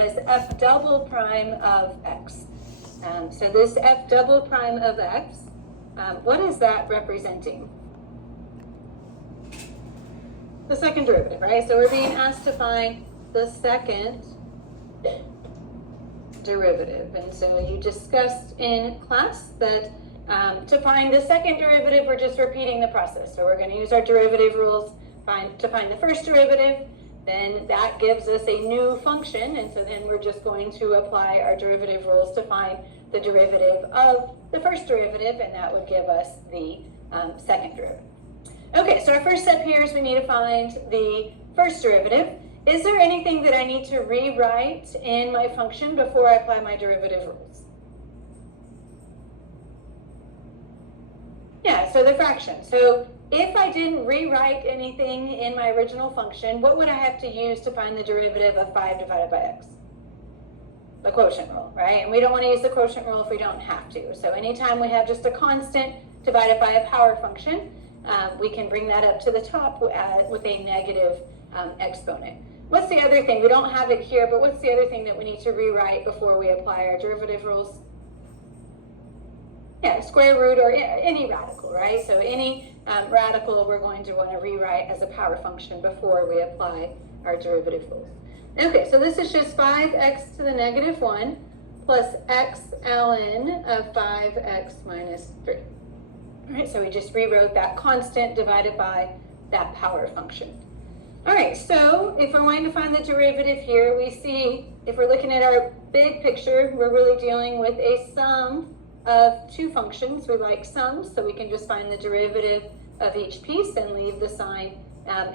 as f double prime of x. So this f double prime of x, what is that representing? The second derivative, right? So we're being asked to find the second derivative. And so you discussed in class that to find the second derivative, we're just repeating the process. So we're going to use our derivative rules to find the first derivative. Then that gives us a new function. And so then we're just going to apply our derivative rules to find the derivative of the first derivative. And that would give us the second derivative. Okay, so our first step here is we need to find the first derivative. Is there anything that I need to rewrite in my function before I apply my derivative rules? Yeah, so the fraction. So if I didn't rewrite anything in my original function, what would I have to use to find the derivative of 5 divided by x? The quotient rule, right? And we don't want to use the quotient rule if we don't have to. So anytime we have just a constant divided by a power function, we can bring that up to the top with a negative exponent. What's the other thing? We don't have it here, but what's the other thing that we need to rewrite before we apply our derivative rules? Yeah, square root or any radical, right? So any radical we're going to want to rewrite as a power function before we apply our derivative rules. Okay, so this is just 5x to the negative 1 plus x ln of 5x minus 3. All right, so we just rewrote that constant divided by that power function. All right, so if we're going to find the derivative here, we see, if we're looking at our big picture, we're really dealing with a sum of two functions. We like sums, so we can just find the derivative of each piece and leave the sign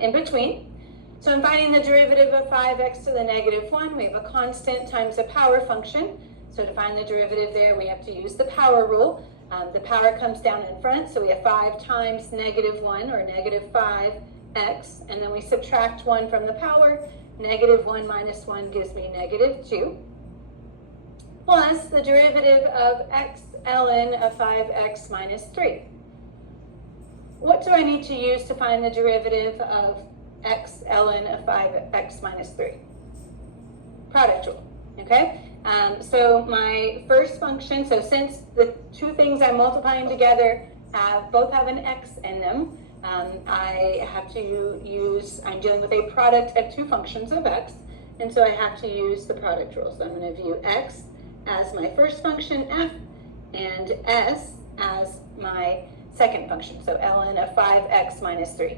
in between. So in finding the derivative of 5x to the negative 1, we have a constant times a power function. So to find the derivative there, we have to use the power rule. The power comes down in front, so we have 5 times negative 1, or negative 5x, and then we subtract 1 from the power. Negative 1 minus 1 gives me negative 2, plus the derivative of x ln of 5x minus 3. What do I need to use to find the derivative of x ln of 5x minus 3? Product rule, okay? So my first function, so since the two things I'm multiplying together both have an x in them, I have to use, I'm dealing with a product of two functions of x, and so I have to use the product rule. So I'm going to view x as my first function, f, and s as my second function, so ln of 5x minus 3.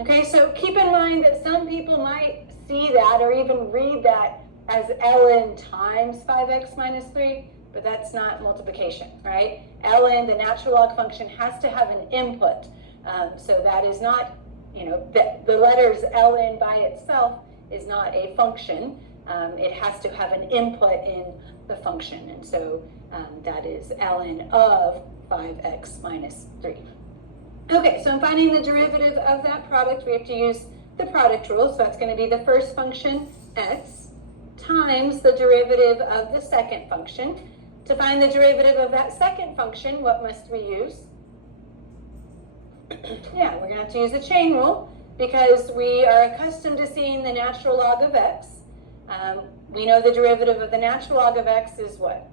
Okay, so keep in mind that some people might see that or even read that as ln times 5x minus 3, but that's not multiplication, right? Ln, the natural log function, has to have an input. So that is not, the letters ln by itself is not a function. It has to have an input in the function, and so that is ln of 5x minus 3. Okay, so in finding the derivative of that product, we have to use the product rule. So that's going to be the first function, x, times the derivative of the second function. To find the derivative of that second function, what must we use? Yeah, we're going to have to use the chain rule because we are accustomed to seeing the natural log of x. We know the derivative of the natural log of x is what?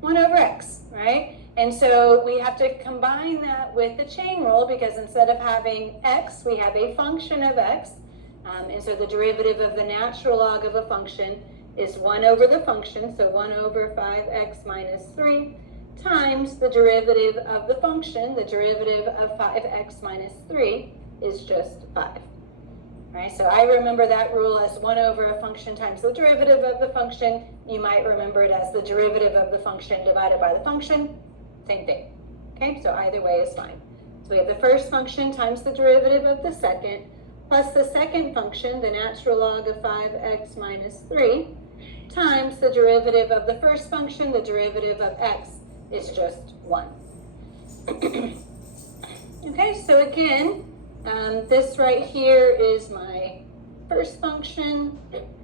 1 over x, right? And so we have to combine that with the chain rule because instead of having x, we have a function of x. And so the derivative of the natural log of a function is 1 over the function, so 1 over 5x minus 3, times the derivative of the function. The derivative of 5x minus 3 is just 5. Right? So I remember that rule as 1 over a function times the derivative of the function. You might remember it as the derivative of the function divided by the function. Same thing. Okay, so either way is fine. So we have the first function times the derivative of the second, plus the second function, the natural log of 5x minus 3, times the derivative of the first function. The derivative of x is just 1. Okay, so again, this right here is my first function.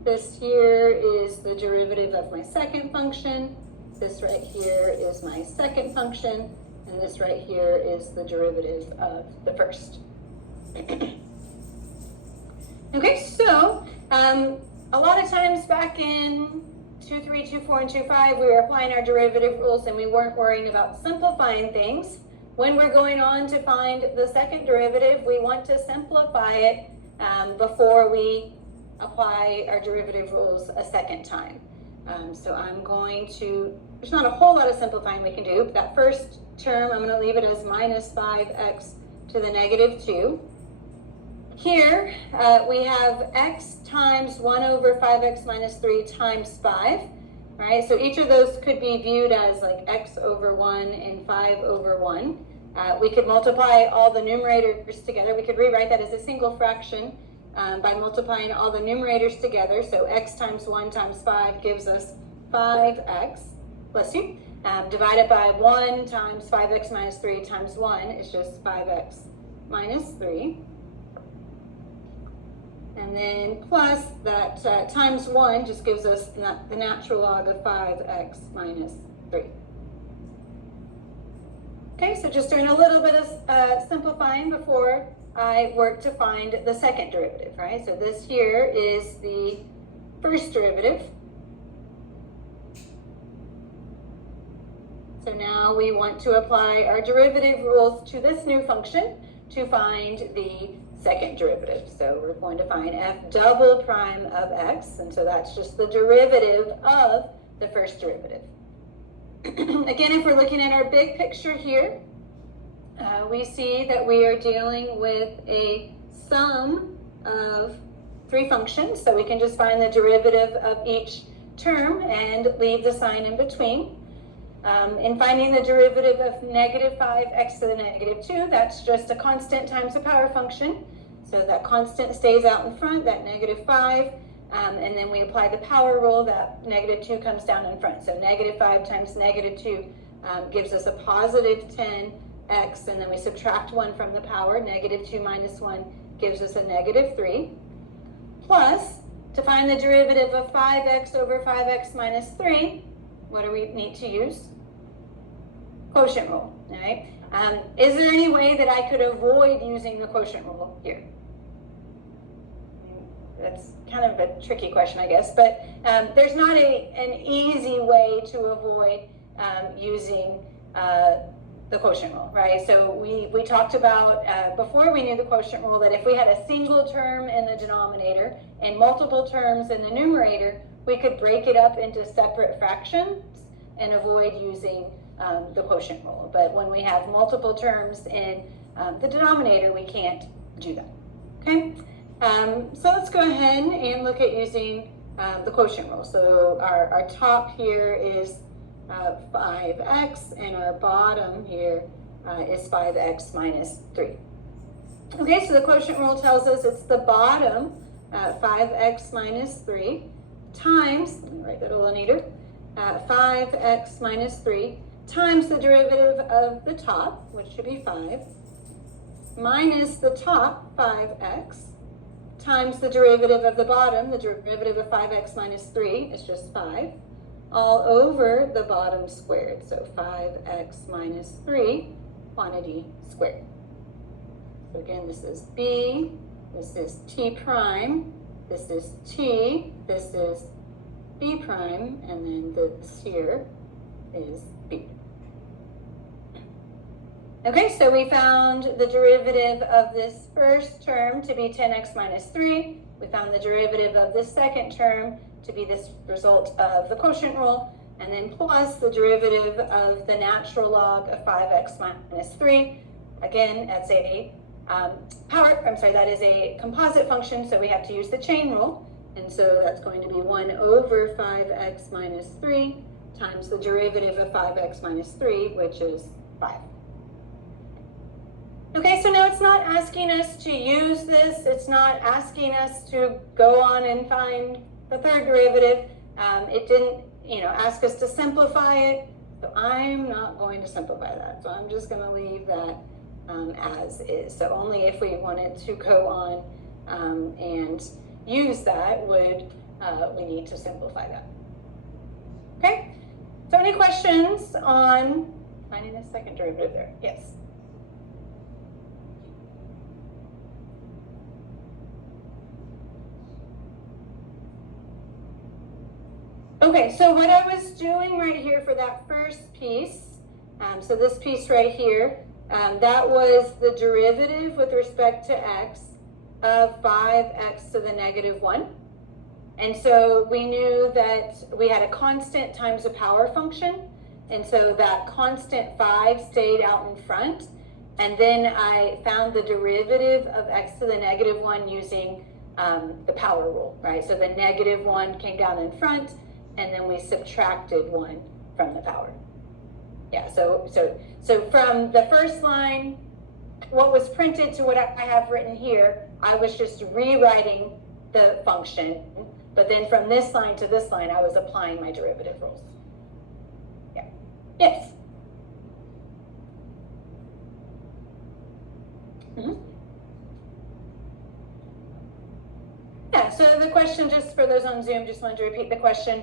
This here is the derivative of my second function. This right here is my second function. And this right here is the derivative of the first. Okay, so A lot of times back in 2.3, 2.4, and 2.5, we were applying our derivative rules and we weren't worrying about simplifying things. When we're going on to find the second derivative, we want to simplify it before we apply our derivative rules a second time. So I'm going to, there's not a whole lot of simplifying we can do, but that first term, I'm going to leave it as minus 5x to the negative 2. Here, we have x times 1 over 5x minus 3 times 5, right? So each of those could be viewed as like x over 1 and 5 over 1. We could multiply all the numerators together. We could rewrite that as a single fraction by multiplying all the numerators together. So x times 1 times 5 gives us 5x, bless you. Divided by 1 times 5x minus 3 times 1 is just 5x minus 3. And then plus that times 1 just gives us the natural log of 5x minus 3. Okay, so just doing a little bit of simplifying before I work to find the second derivative, right? So this here is the first derivative. So now we want to apply our derivative rules to this new function to find the second derivative. So we're going to find f double prime of x, and so that's just the derivative of the first derivative. Again, if we're looking at our big picture here, we see that we are dealing with a sum of 3 functions, so we can just find the derivative of each term and leave the sign in between. In finding the derivative of negative 5x to the negative 2, that's just a constant times a power function. So that constant stays out in front, that negative 5, and then we apply the power rule, that negative 2 comes down in front. So negative 5 times negative 2 gives us a positive 10x, and then we subtract 1 from the power. Negative 2 minus 1 gives us a negative 3. Plus, to find the derivative of 5x over 5x minus 3, what do we need to use? Quotient rule, all right? Is there any way that I could avoid using the quotient rule here? That's kind of a tricky question, I guess, but there's not an easy way to avoid using the quotient rule, right? So we talked about before we knew the quotient rule that if we had a single term in the denominator and multiple terms in the numerator, we could break it up into separate fractions and avoid using the quotient rule. But when we have multiple terms in the denominator, we can't do that, okay? So let's go ahead and look at using the quotient rule. So our top here is 5x, and our bottom here is 5x minus 3. Okay, so the quotient rule tells us it's the bottom 5x minus 3 times, let me write that a little neater, 5x minus 3 times the derivative of the top, which should be 5, minus the top 5x, times the derivative of the bottom, the derivative of 5x minus 3 is just 5, all over the bottom squared. So 5x minus 3 quantity squared. So again, this is b, this is t prime, this is t, this is b prime, and then this here is b. Okay, so we found the derivative of this first term to be 10x minus 3. We found the derivative of this second term to be this result of the quotient rule, and then plus the derivative of the natural log of 5x minus 3. Again, that's a that is a composite function, so we have to use the chain rule. And so that's going to be 1 over 5x minus 3 times the derivative of 5x minus 3, which is 5. Okay, so now it's not asking us to use this. It's not asking us to go on and find the third derivative. It didn't, ask us to simplify it. So I'm not going to simplify that. So I'm just going to leave that as is. So only if we wanted to go on and use that would we need to simplify that. Okay, so any questions on finding the second derivative there? Yes. Okay, so what I was doing right here for that first piece, so this piece right here, that was the derivative with respect to x of 5x to the negative 1. And so we knew that we had a constant times a power function. And so that constant 5 stayed out in front. And then I found the derivative of x to the negative 1 using the power rule, right? So the negative 1 came down in front, and then we subtracted 1 from the power. Yeah, so from the first line, what was printed to what I have written here, I was just rewriting the function, but then from this line to this line, I was applying my derivative rules. Yeah. Yes? Mm-hmm. Yeah, so the question, just for those on Zoom, just wanted to repeat the question.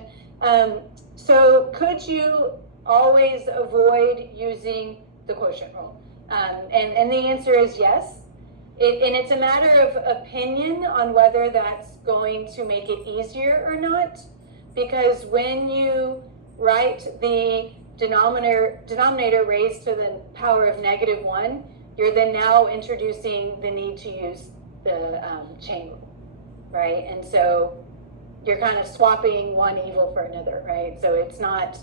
So could you always avoid using the quotient rule? And the answer is yes. And it's a matter of opinion on whether that's going to make it easier or not. Because when you write the denominator raised to the power of negative 1, you're then now introducing the need to use the chain rule, right? And so you're kind of swapping one evil for another, right? So it's not,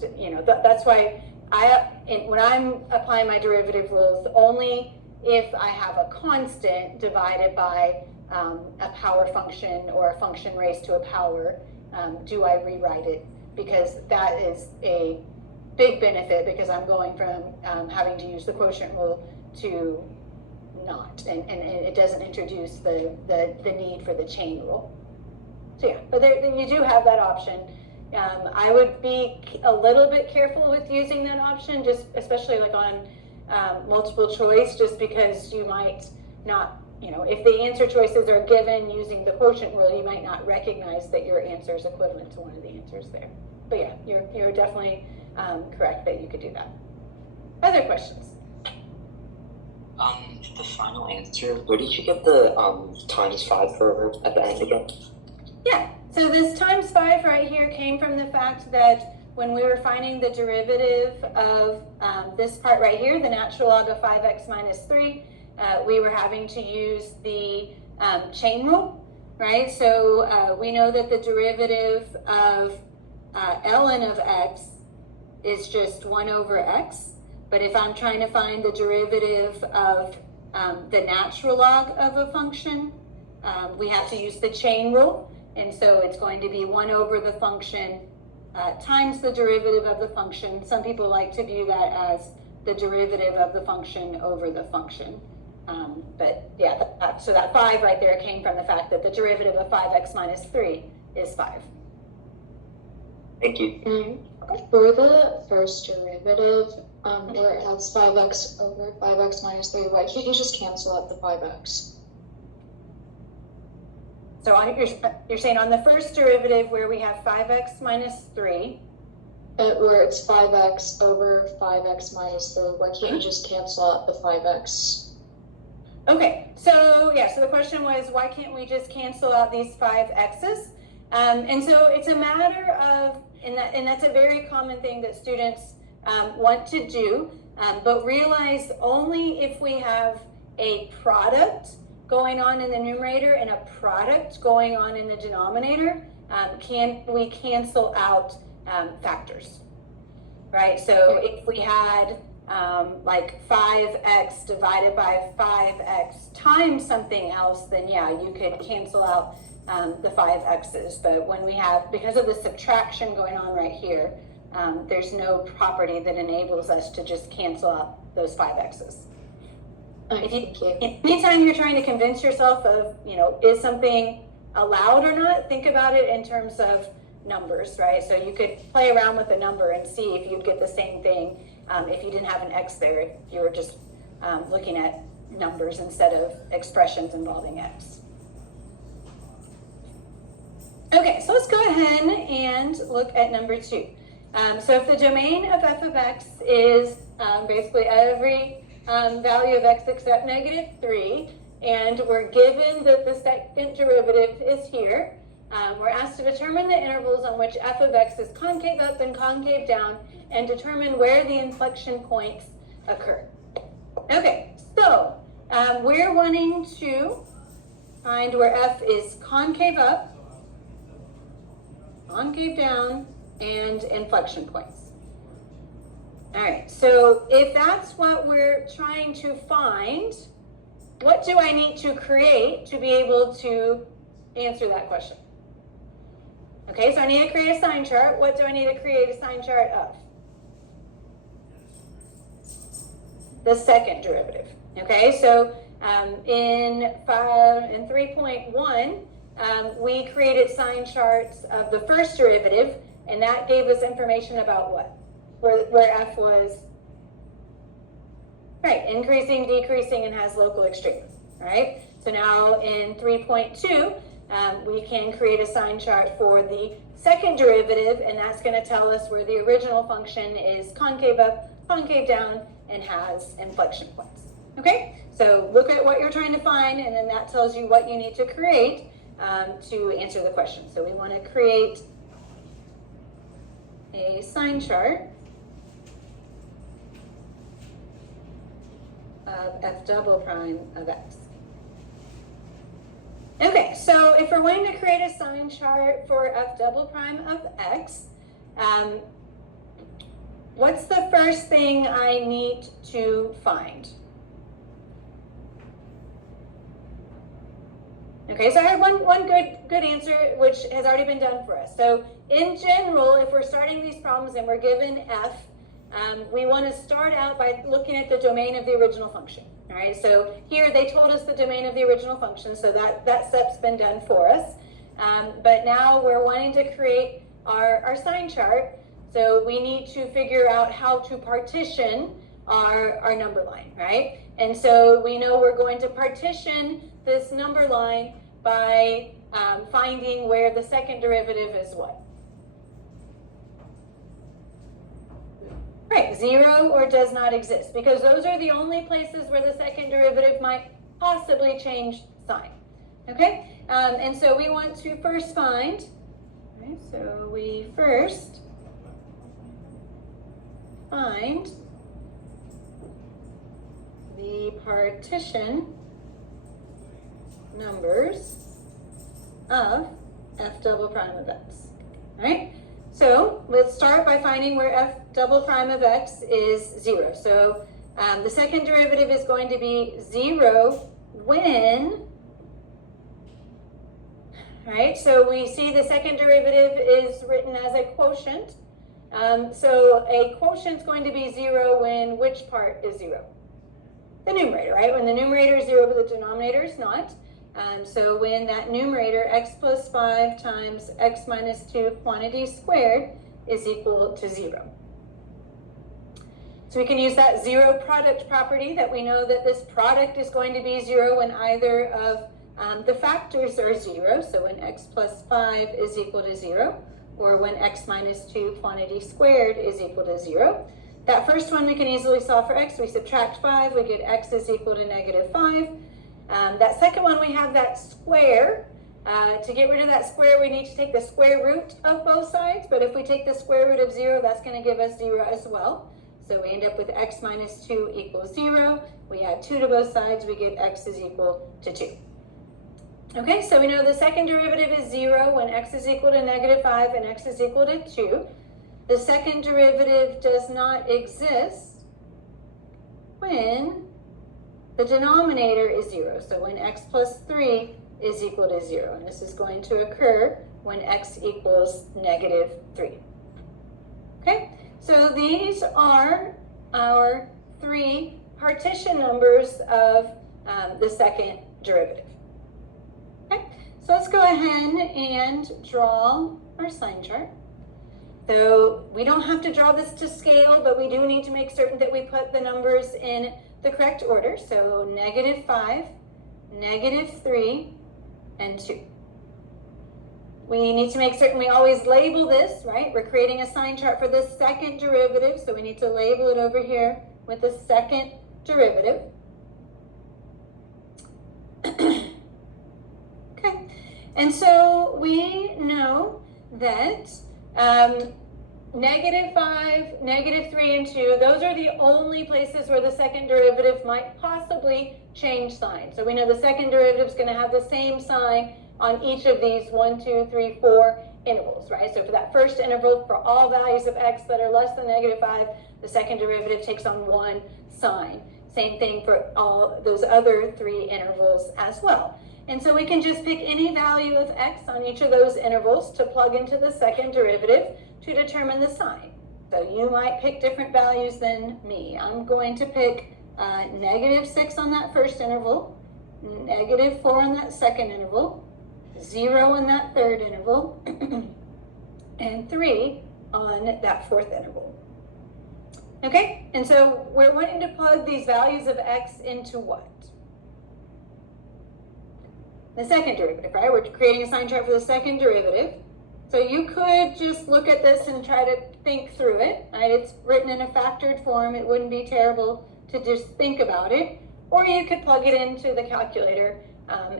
that's why when I'm applying my derivative rules, only if I have a constant divided by a power function or a function raised to a power, do I rewrite it, because that is a big benefit, because I'm going from having to use the quotient rule to not, and it doesn't introduce the need for the chain rule. So yeah, but you do have that option. I would be a little bit careful with using that option, just especially like on multiple choice, just because you might not, if the answer choices are given using the quotient rule, you might not recognize that your answer is equivalent to one of the answers there. But yeah, you're definitely correct that you could do that. Other questions? The final answer, where did you get the times 5 for at the end again? Yeah, so this times 5 right here came from the fact that when we were finding the derivative of this part right here, the natural log of 5x minus 3, we were having to use the chain rule, right? So we know that the derivative of ln of x is just 1 over x. But if I'm trying to find the derivative of the natural log of a function, we have to use the chain rule. And so it's going to be 1 over the function times the derivative of the function. Some people like to view that as the derivative of the function over the function. But yeah, so that 5 right there came from the fact that the derivative of 5x minus 3 is 5. Thank you. And for the first derivative, where it has 5x over 5x minus 3, why can't you just cancel out the 5x? So you're saying on the first derivative where we have 5x minus 3. Where it's 5x over 5x minus 3, why can't you just cancel out the 5x? Okay, so yeah, so the question was, why can't we just cancel out these 5x's? And so it's a matter of, and that's a very common thing that students want to do, but realize only if we have a product going on in the numerator and a product going on in the denominator, can we cancel out factors, right? So if we had like 5x divided by 5x times something else, then yeah, you could cancel out the 5x's. But when we have, because of the subtraction going on right here, there's no property that enables us to just cancel out those 5x's. Anytime you're trying to convince yourself of, is something allowed or not, think about it in terms of numbers, right? So you could play around with a number and see if you'd get the same thing if you didn't have an x there, if you were just looking at numbers instead of expressions involving x. Okay, so let's go ahead and look at number 2. So if the domain of f of x is basically every value of x except negative 3, and we're given that the second derivative is here, we're asked to determine the intervals on which f of x is concave up and concave down and determine where the inflection points occur. Okay, so we're wanting to find where f is concave up, concave down, and inflection points. All right, so if that's what we're trying to find, what do I need to create to be able to answer that question? Okay, so I need to create a sign chart. What do I need to create a sign chart of? The second derivative. Okay, so in 3.1, we created sign charts of the first derivative, and that gave us information about what? Where f was, right, increasing, decreasing, and has local extremes, right? So now in 3.2, we can create a sign chart for the second derivative, and that's going to tell us where the original function is concave up, concave down, and has inflection points. Okay, so look at what you're trying to find, and then that tells you what you need to create to answer the question. So we want to create a sign chart of f double prime of x. Okay, so if we're going to create a sign chart for f double prime of x, what's the first thing I need to find? Okay, so I have one good answer, which has already been done for us. So in general, if we're starting these problems and we're given f, we want to start out by looking at the domain of the original function. All right, so here they told us the domain of the original function, so that step's been done for us. But now we're wanting to create our sign chart, so we need to figure out how to partition our number line, right? And so we know we're going to partition this number line by finding where the second derivative is what? Right, 0 or does not exist, because those are the only places where the second derivative might possibly change sign. Okay, and so we want to first find, right, so we first find the partition numbers of f double prime of x. All right, so let's start by finding where f double prime of x is 0. So the second derivative is going to be 0 when, right? So we see the second derivative is written as a quotient. So a quotient is going to be 0 when which part is 0? The numerator, right? When the numerator is 0 but the denominator is not. So when that numerator, x plus 5 times x minus 2 quantity squared, is equal to 0. So we can use that zero product property that we know that this product is going to be 0 when either of the factors are 0. So when x plus 5 is equal to 0, or when x minus 2 quantity squared is equal to 0. That first one we can easily solve for x. We subtract 5, we get x is equal to negative 5. That second one, we have that square. To get rid of that square, we need to take the square root of both sides. But if we take the square root of 0, that's going to give us 0 as well. So we end up with x minus 2 equals 0. We add 2 to both sides, we get x is equal to 2. Okay, so we know the second derivative is 0 when x is equal to negative 5 and x is equal to 2. The second derivative does not exist when the denominator is 0. So when x plus 3 is equal to 0. And this is going to occur when x equals negative 3. Okay, so these are our 3 partition numbers of the second derivative. Okay, so let's go ahead and draw our sign chart. So we don't have to draw this to scale, but we do need to make certain that we put the numbers in the correct order. So negative 5, negative 3, and 2. We need to make certain we always label this, right? We're creating a sign chart for the second derivative, so we need to label it over here with the second derivative. Okay, and so we know that -5, -3, and 2, those are the only places where the second derivative might possibly change sign. So we know the second derivative is going to have the same sign on each of these 1, 2, 3, 4 intervals, right? So for that first interval, for all values of x that are less than -5, the second derivative takes on one sign. Same thing for all those other 3 intervals as well. And so we can just pick any value of x on each of those intervals to plug into the second derivative to determine the sign. So you might pick different values than me. I'm going to pick -6 on that first interval, -4 on that second interval, 0 on that third interval, and 3 on that fourth interval. Okay, and so we're wanting to plug these values of x into what? The second derivative, right? We're creating a sign chart for the second derivative. So you could just look at this and try to think through it, right? It's written in a factored form. It wouldn't be terrible to just think about it. Or you could plug it into the calculator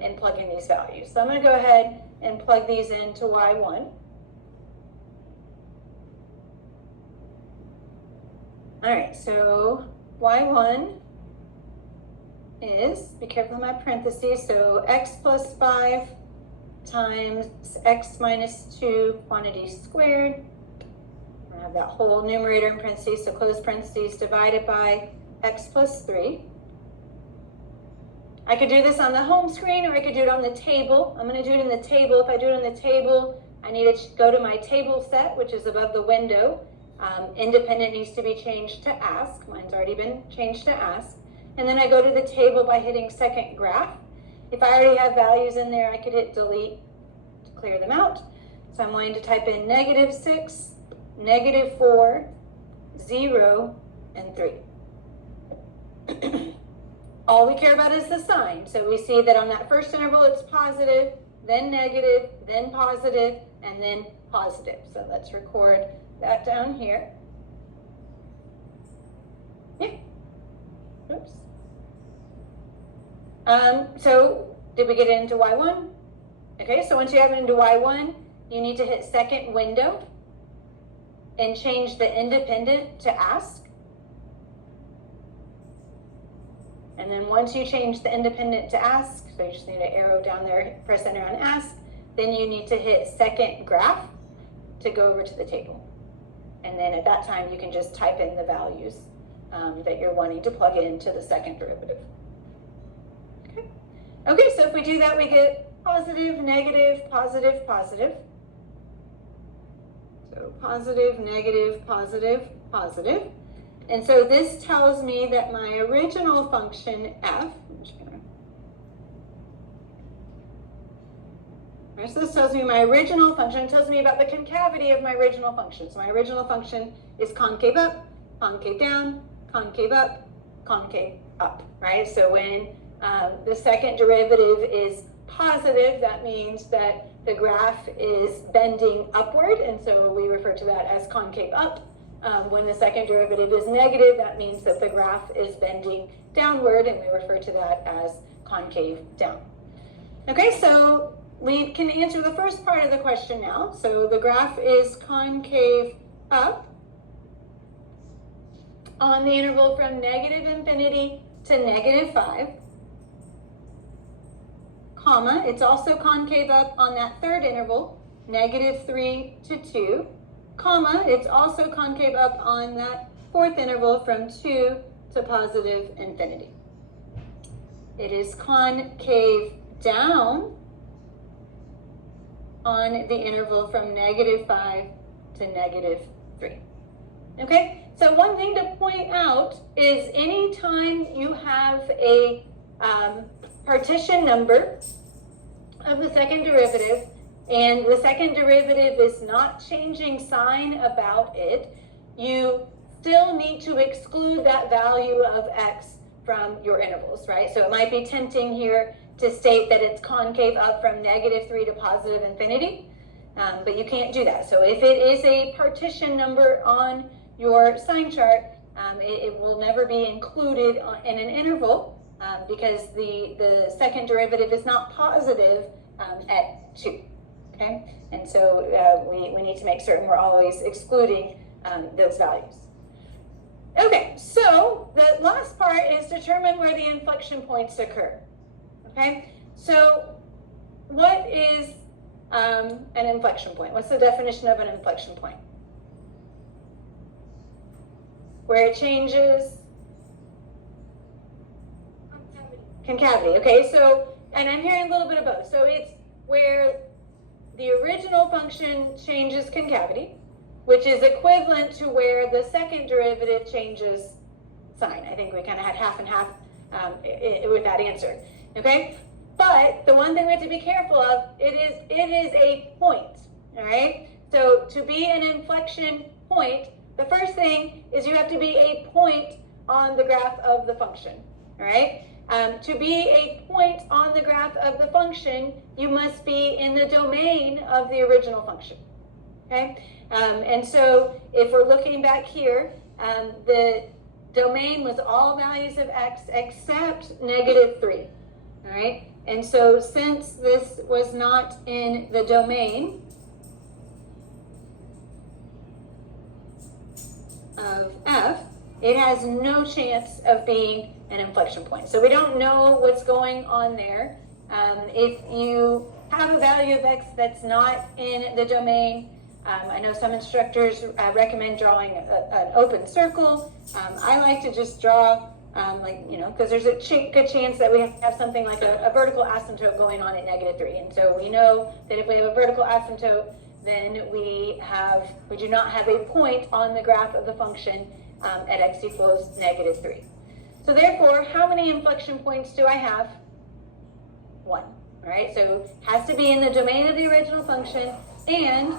and plug in these values. So I'm going to go ahead and plug these into y1. All right, so y1 is, be careful of my parentheses, so x plus 5 times x minus 2 quantity squared. I have that whole numerator in parentheses, so close parentheses, divided by x plus 3. I could do this on the home screen, or I could do it on the table. I'm going to do it in the table. If I do it on the table, I need to go to my table set, which is above the window. Independent needs to be changed to ask. Mine's already been changed to ask. And then I go to the table by hitting second graph. If I already have values in there, I could hit delete to clear them out. So I'm going to type in -6, -4, 0, and 3. All we care about is the sign. So we see that on that first interval, it's positive, then negative, then positive, and then positive. So let's record that down here. Yeah. Oops. So did we get it into y1? Okay, so once you have it into y1, you need to hit second window and change the independent to ask. And then once you change the independent to ask, so you just need an arrow down there, press enter on ask, then you need to hit second graph to go over to the table. And then at that time, you can just type in the values that you're wanting to plug into the second derivative. Okay. Okay, so if we do that, we get positive, negative, positive, positive. So positive, negative, positive, positive. And so this tells me that my original function f, so this tells me my original function, tells me about the concavity of my original function. So my original function is concave up, concave down, concave up, concave up, right? So when the second derivative is positive, that means that the graph is bending upward, and so we refer to that as concave up. When the second derivative is negative, that means that the graph is bending downward, and we refer to that as concave down. Okay, so we can answer the first part of the question now. So the graph is concave up on the interval from -infinity to -5, comma, it's also concave up on that third interval, -3 to 2, comma, it's also concave up on that fourth interval from 2 to positive infinity. It is concave down on the interval from -5 to -3. Okay, so one thing to point out is anytime you have a partition number of the second derivative and the second derivative is not changing sign about it, you still need to exclude that value of x from your intervals, right? So it might be tempting here to state that it's concave up from -3 to positive infinity, but you can't do that. So if it is a partition number on your sign chart, it will never be included in an interval because the second derivative is not positive at 2. okay? And so we need to make certain we're always excluding those values. Okay, so the last part is determine where the inflection points occur, okay? So what is an inflection point? What's the definition of an inflection point? Where it changes? Concavity, okay, so, and I'm hearing a little bit of both. So it's where the original function changes concavity, which is equivalent to where the second derivative changes sign. I think we kind of had half and half with that answer, okay? But the one thing we have to be careful of, it is a point, all right? So to be an inflection point, the first thing is you have to be a point on the graph of the function, all right? To be a point on the graph of the function, you must be in the domain of the original function, okay? And so if we're looking back here, the domain was all values of x except -3, all right? And so since this was not in the domain of f, it has no chance of being an inflection point. So we don't know what's going on there. If you have a value of x that's not in the domain, I know some instructors recommend drawing an open circle. I like to just draw, because there's a good chance that we have something like a vertical asymptote going on at -3. And so we know that if we have a vertical asymptote, then we do not have a point on the graph of the function at x equals -3. So therefore, how many inflection points do I have? 1, all right? So it has to be in the domain of the original function, and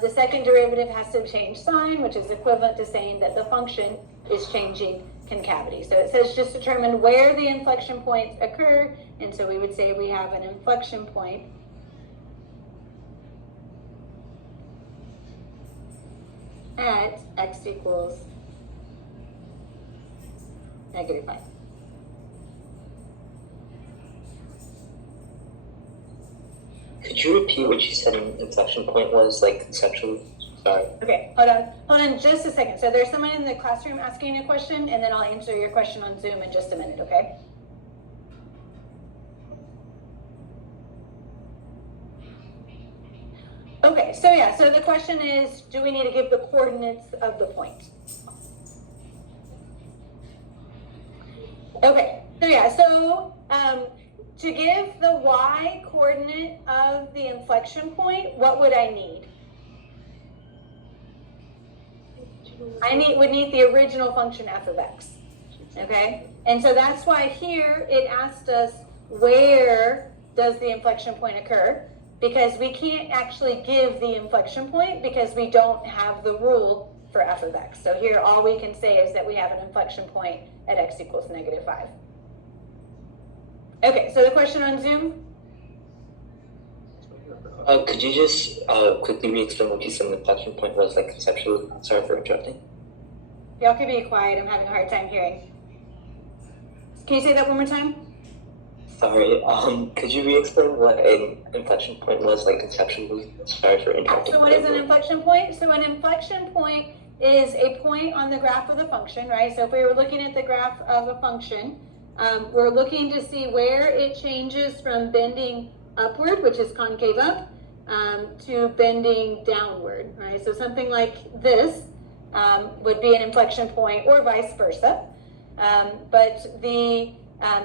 the second derivative has to change sign, which is equivalent to saying that the function is changing concavity. So it says just determine where the inflection points occur, and so we would say we have an inflection point at x equals -5. Could you repeat what you said an inflection point was, like, conceptually? Sorry. Okay, hold on just a second. So there's someone in the classroom asking a question, and then I'll answer your question on Zoom in just a minute, okay? Okay, so yeah, so the question is, do we need to give the coordinates of the point? Okay, so yeah, so to give the y coordinate of the inflection point, what would I need? I would need the original function f of x, okay? And so that's why here it asked us where does the inflection point occur, because we can't actually give the inflection point because we don't have the rule for f of x. So here all we can say is that we have an inflection point at x equals -5. Okay, so the question on Zoom? Could you just quickly re-explain what you said an inflection point was, like, conceptually? Sorry for interrupting. Y'all can be quiet, I'm having a hard time hearing. Can you say that one more time? Sorry, could you re-explain what an inflection point was, like, conceptually? Sorry for interrupting. So what is an inflection point? So an inflection point is a point on the graph of the function, right? So if we were looking at the graph of a function, we're looking to see where it changes from bending upward, which is concave up, to bending downward, right? So something like this would be an inflection point, or vice versa. But the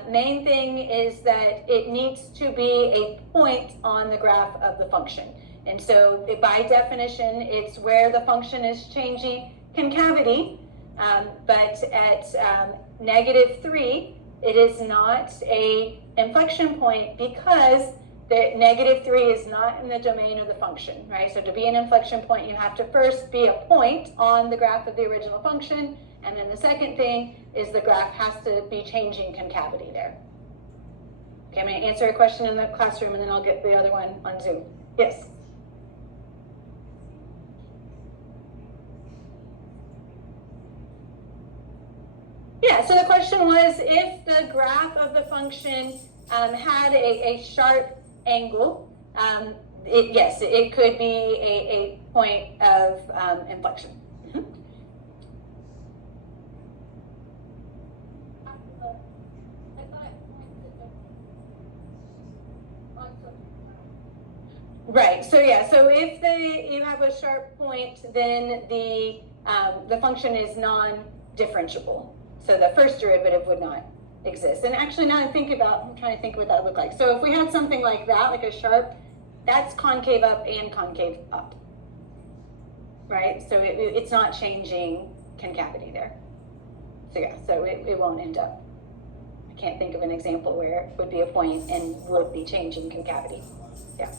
main thing is that it needs to be a point on the graph of the function. And so by definition, it's where the function is changing concavity, but at -3, it is not a inflection point because the -3 is not in the domain of the function, right? So to be an inflection point, you have to first be a point on the graph of the original function, and then the second thing is the graph has to be changing concavity there. Okay, I'm going to answer a question in the classroom, and then I'll get the other one on Zoom. Yes? Yeah, so the question was, if the graph of the function had a sharp angle, yes, it could be a point of inflection. Right. So yeah. So if you have a sharp point, then the function is non-differentiable. So the first derivative would not exist. And actually, now I'm trying to think what that would look like. So if we had something like that, like a sharp, that's concave up and concave up. Right. So it's not changing concavity there. So yeah. So it won't end up. I can't think of an example where it would be a point and would be changing concavity. Yeah.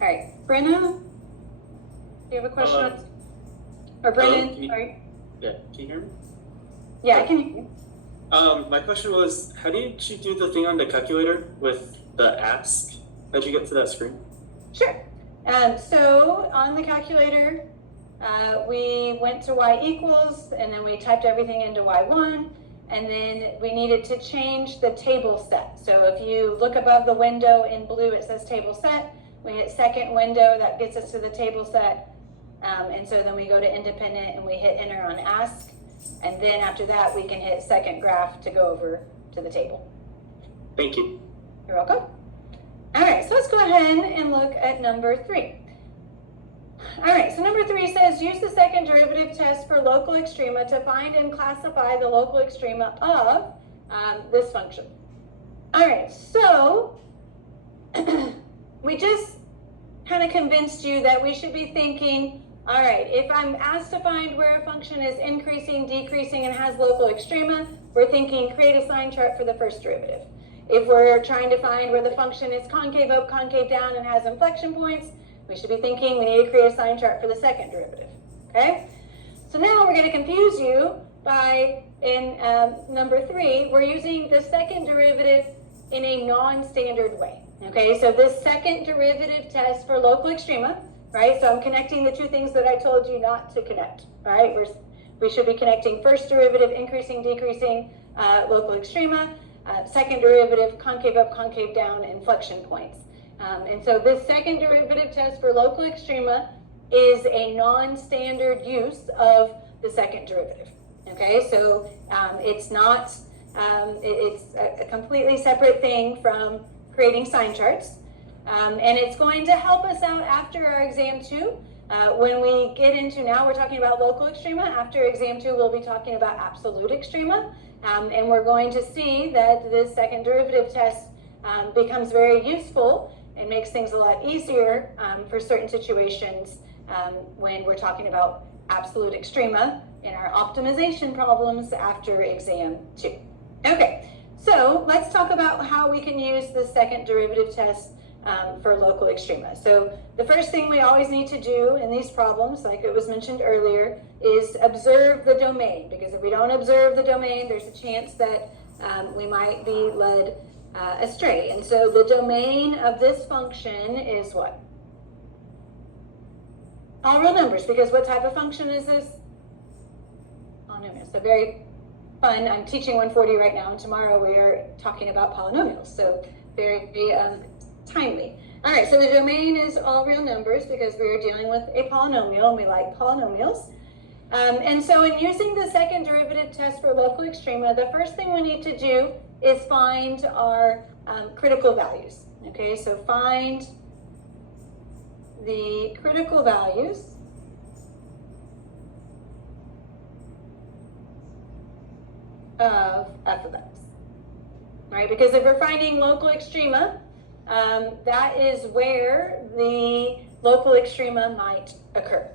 All right, Brenna, do you have a question? Or Brennan, sorry. Yeah, can you hear me? Yeah, I can hear you. My question was, how did you do the thing on the calculator with the ask? How'd you get to that screen? Sure. So on the calculator, we went to y equals, and then we typed everything into y1, and then we needed to change the table set. So if you look above the window in blue, it says table set. We hit second window, that gets us to the table set. And so then we go to independent and we hit enter on ask. And then after that, we can hit second graph to go over to the table. Thank you. You're welcome. All right, so let's go ahead and look at number 3. All right, so number 3 says, use the second derivative test for local extrema to find and classify the local extrema of this function. All right, so we just kind of convinced you that we should be thinking, all right, if I'm asked to find where a function is increasing, decreasing, and has local extrema, we're thinking create a sign chart for the first derivative. If we're trying to find where the function is concave up, concave down, and has inflection points, we should be thinking we need to create a sign chart for the second derivative, okay? So now we're going to confuse you by, in number 3, we're using the second derivative in a non-standard way. Okay, so this second derivative test for local extrema, right? So I'm connecting the two things that I told you not to connect, right? We should be connecting first derivative, increasing, decreasing, local extrema, second derivative, concave up, concave down, inflection points. And so this second derivative test for local extrema is a non-standard use of the second derivative. Okay, so it's not, it's a completely separate thing from creating sign charts, and it's going to help us out after our exam 2. When we get into, now we're talking about local extrema. After exam 2, we'll be talking about absolute extrema, and we're going to see that this second derivative test becomes very useful and makes things a lot easier for certain situations when we're talking about absolute extrema in our optimization problems after exam 2. Okay. So let's talk about how we can use the second derivative test for local extrema. So the first thing we always need to do in these problems, like it was mentioned earlier, is observe the domain. Because if we don't observe the domain, there's a chance that we might be led astray. And so the domain of this function is what? All real numbers, because what type of function is this? Polynomial. So very fun. I'm teaching 140 right now, and tomorrow we are talking about polynomials. So very timely. All right, so the domain is all real numbers because we are dealing with a polynomial, and we like polynomials. And so in using the second derivative test for local extrema, the first thing we need to do is find our critical values. Okay, so find the critical values of f of x, right? Because if we're finding local extrema, that is where the local extrema might occur.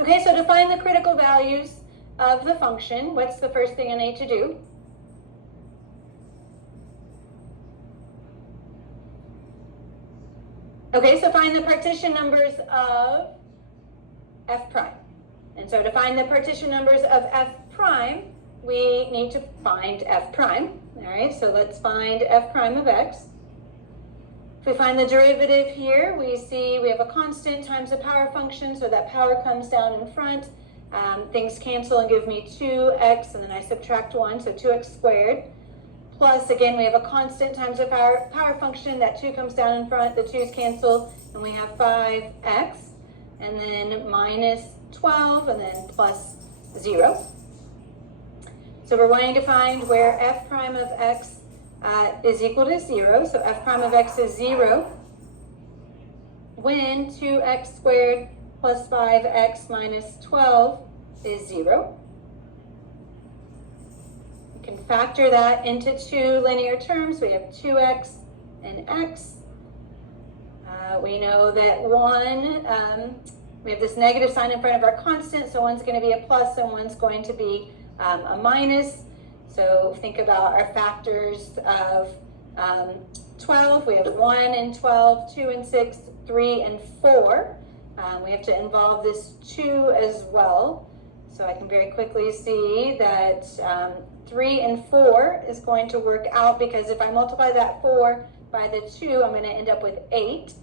Okay, so to find the critical values of the function, what's the first thing I need to do? Okay, so find the partition numbers of f prime. And so to find the partition numbers of f prime, we need to find f prime. All right, so let's find f prime of x. If we find the derivative here, we see we have a constant times a power function, so that power comes down in front. Things cancel and give me 2x, and then I subtract 1, so 2x squared. plus, again, we have a constant times a power function. That 2 comes down in front, the 2's cancel, and we have 5x, and then minus 12, and then plus 0. So we're wanting to find where f prime of x is equal to 0. So f prime of x is 0 when 2x squared plus 5x minus 12 is 0. We can factor that into 2 linear terms. We have 2x and x. We know that 1, we have this negative sign in front of our constant, so one's going to be a plus and one's going to be a minus. So think about our factors of 12. We have 1 and 12, 2 and 6, 3 and 4. We have to involve this 2 as well. So I can very quickly see that 3 and 4 is going to work out, because if I multiply that 4 by the 2, I'm going to end up with 8.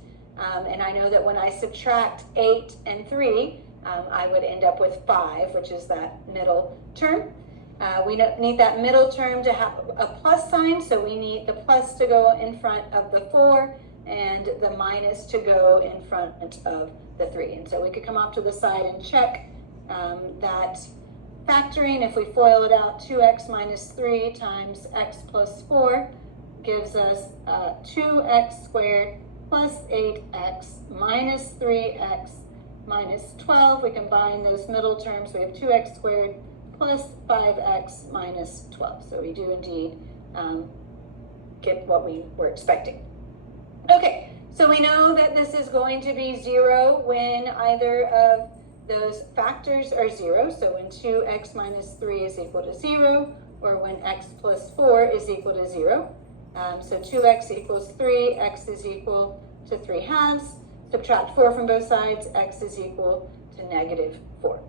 And I know that when I subtract 8 and 3, I would end up with 5, which is that middle term. We need that middle term to have a plus sign, so we need the plus to go in front of the 4 and the minus to go in front of the 3. And so we could come off to the side and check that factoring. If we FOIL it out, 2x minus 3 times x plus 4 gives us 2x squared plus 8x minus 3x minus 12. We combine those middle terms. We have 2x squared plus 5x minus 12. So we do indeed get what we were expecting. Okay, so we know that this is going to be 0 when either of those factors are 0. So when 2x minus 3 is equal to 0, or when x plus 4 is equal to 0. So 2x equals 3, x is equal to 3 halves. Subtract 4 from both sides, x is equal to negative 4.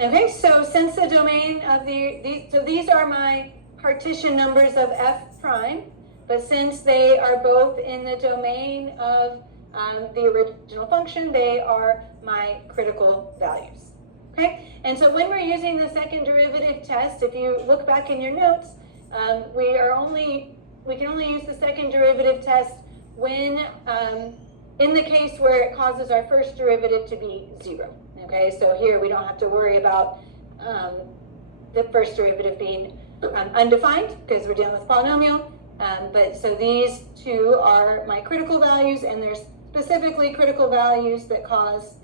Okay, so since the domain of these are my partition numbers of f prime, but since they are both in the domain of the original function, they are my critical values. Okay, and so when we're using the second derivative test, if you look back in your notes, we can only use the second derivative test when in the case where it causes our first derivative to be 0. Okay, so here we don't have to worry about the first derivative being undefined because we're dealing with polynomial. But so these two are my critical values, and there's specifically critical values that cause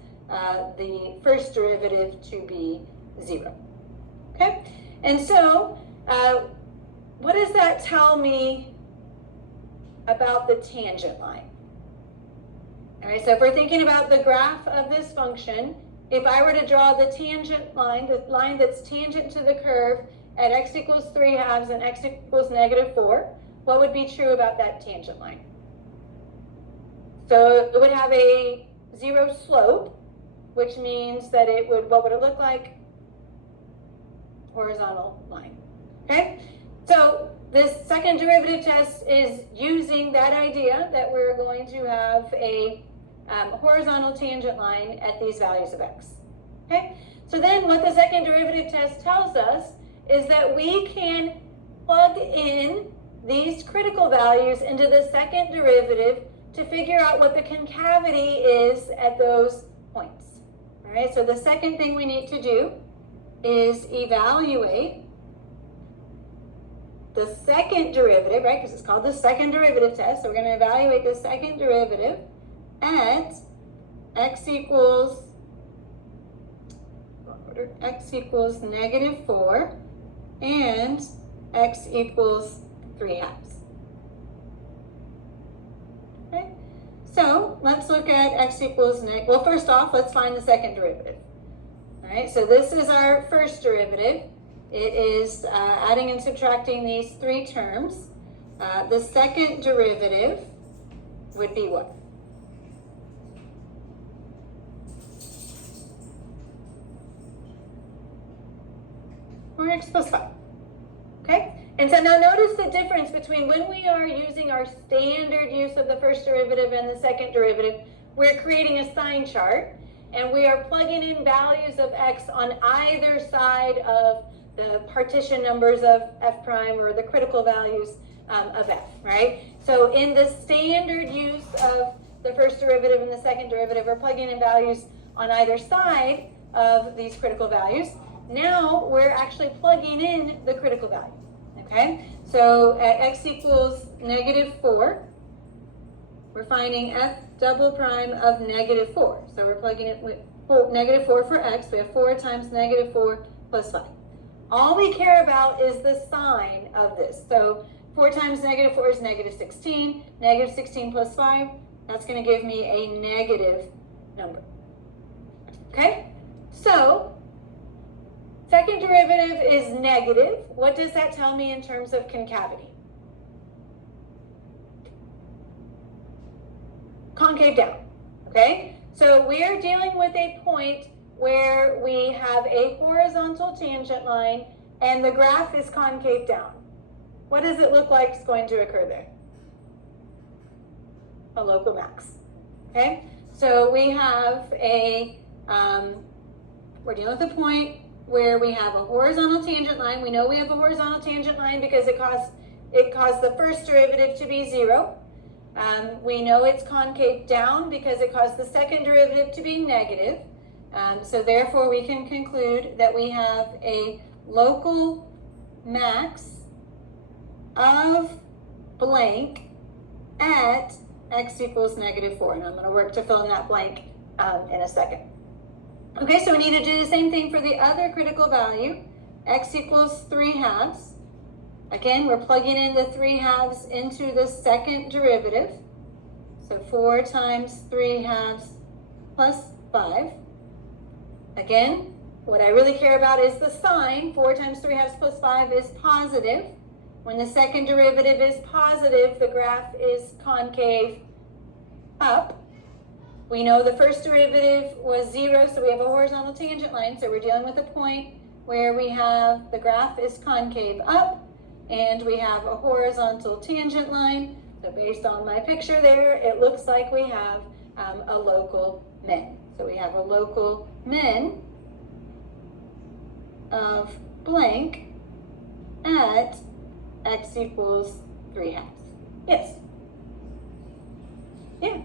the first derivative to be 0. Okay, and so what does that tell me about the tangent line? All right, so if we're thinking about the graph of this function, if I were to draw the tangent line, the line that's tangent to the curve at x equals 3 halves and x equals negative 4, what would be true about that tangent line? So it would have a 0 slope, which means that it would, what would it look like? Horizontal line. Okay, so this second derivative test is using that idea that we're going to have a horizontal tangent line at these values of x. Okay, so then what the second derivative test tells us is that we can plug in these critical values into the second derivative to figure out what the concavity is at those points. All right, so the second thing we need to do is evaluate the second derivative, right, because it's called the second derivative test. So we're going to evaluate the second derivative at x equals negative 4 and x equals 3 halves. Okay, so let's look at x equals well, first off, let's find the second derivative. All right, so this is our first derivative. It is adding and subtracting these 3 terms. The second derivative would be what? Or x plus 5. Okay? And so now notice the difference between when we are using our standard use of the first derivative and the second derivative. We're creating a sign chart, and we are plugging in values of x on either side of the partition numbers of f prime or the critical values of f, right? So in the standard use of the first derivative and the second derivative, we're plugging in values on either side of these critical values. Now we're actually plugging in the critical value, okay? So at x equals -4, we're finding f double prime of -4. So we're plugging it with -4 for x. We have 4 times -4 plus 5. All we care about is the sign of this. So 4 times -4 is -16. -16 plus 5, that's going to give me a negative number. Okay? So, second derivative is negative. What does that tell me in terms of concavity? Concave down. Okay? So we are dealing with a point where we have a horizontal tangent line and the graph is concave down. What does it look like is going to occur there? A local max. Okay? So we have we're dealing with a point where we have a horizontal tangent line. We know we have a horizontal tangent line because it caused the first derivative to be 0. We know it's concave down because it caused the second derivative to be negative. So therefore we can conclude that we have a local max of blank at x equals -4. And I'm going to work to fill in that blank in a second. Okay, so we need to do the same thing for the other critical value, x equals 3/2. Again, we're plugging in the 3/2 into the second derivative. So 4 times 3/2 plus 5. Again, what I really care about is the sign. 4 times 3/2 plus 5 is positive. When the second derivative is positive, the graph is concave up. We know the first derivative was 0, so we have a horizontal tangent line. So we're dealing with a point where we have the graph is concave up and we have a horizontal tangent line. So based on my picture there, it looks like we have a local min. So we have a local min of blank at x equals 3/2. Yes? Yeah.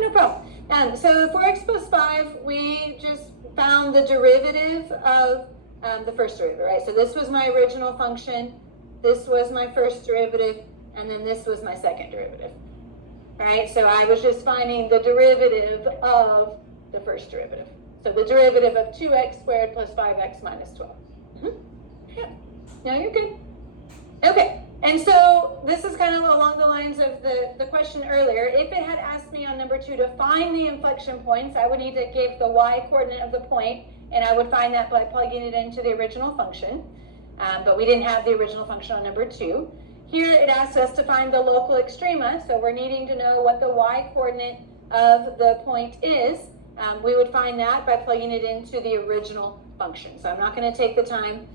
No problem. So for x plus 5, we just found the derivative of the first derivative, right? So this was my original function, this was my first derivative, and then this was my second derivative, right? So I was just finding the derivative of the first derivative. So the derivative of 2x squared plus 5x minus 12. Yeah, no, you're good. Okay, and so this is kind of along the lines of the question earlier. If it had asked me on number 2 to find the inflection points, I would need to give the y coordinate of the point, and I would find that by plugging it into the original function. But we didn't have the original function on number 2. Here it asks us to find the local extrema, so we're needing to know what the y coordinate of the point is. We would find that by plugging it into the original function. So I'm not going to take the time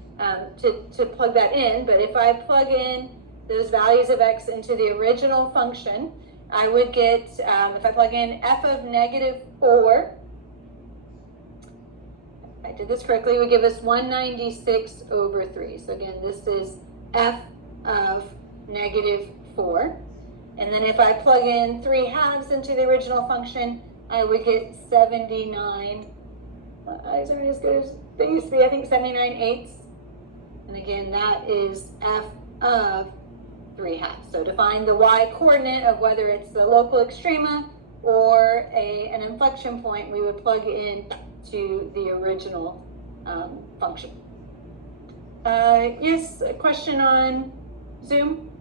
to plug that in, but if I plug in those values of x into the original function, I would get, if I plug in f of -4, if I did this correctly, it would give us 196/3. So again, this is f of -4. And then if I plug in 3/2 into the original function, I would get 79. My eyes aren't as good as they used to be. I think 79/8. And again, that is f of 3/2. So to find the y coordinate of whether it's the local extrema or an inflection point, we would plug in to the original function. Yes, a question on Zoom?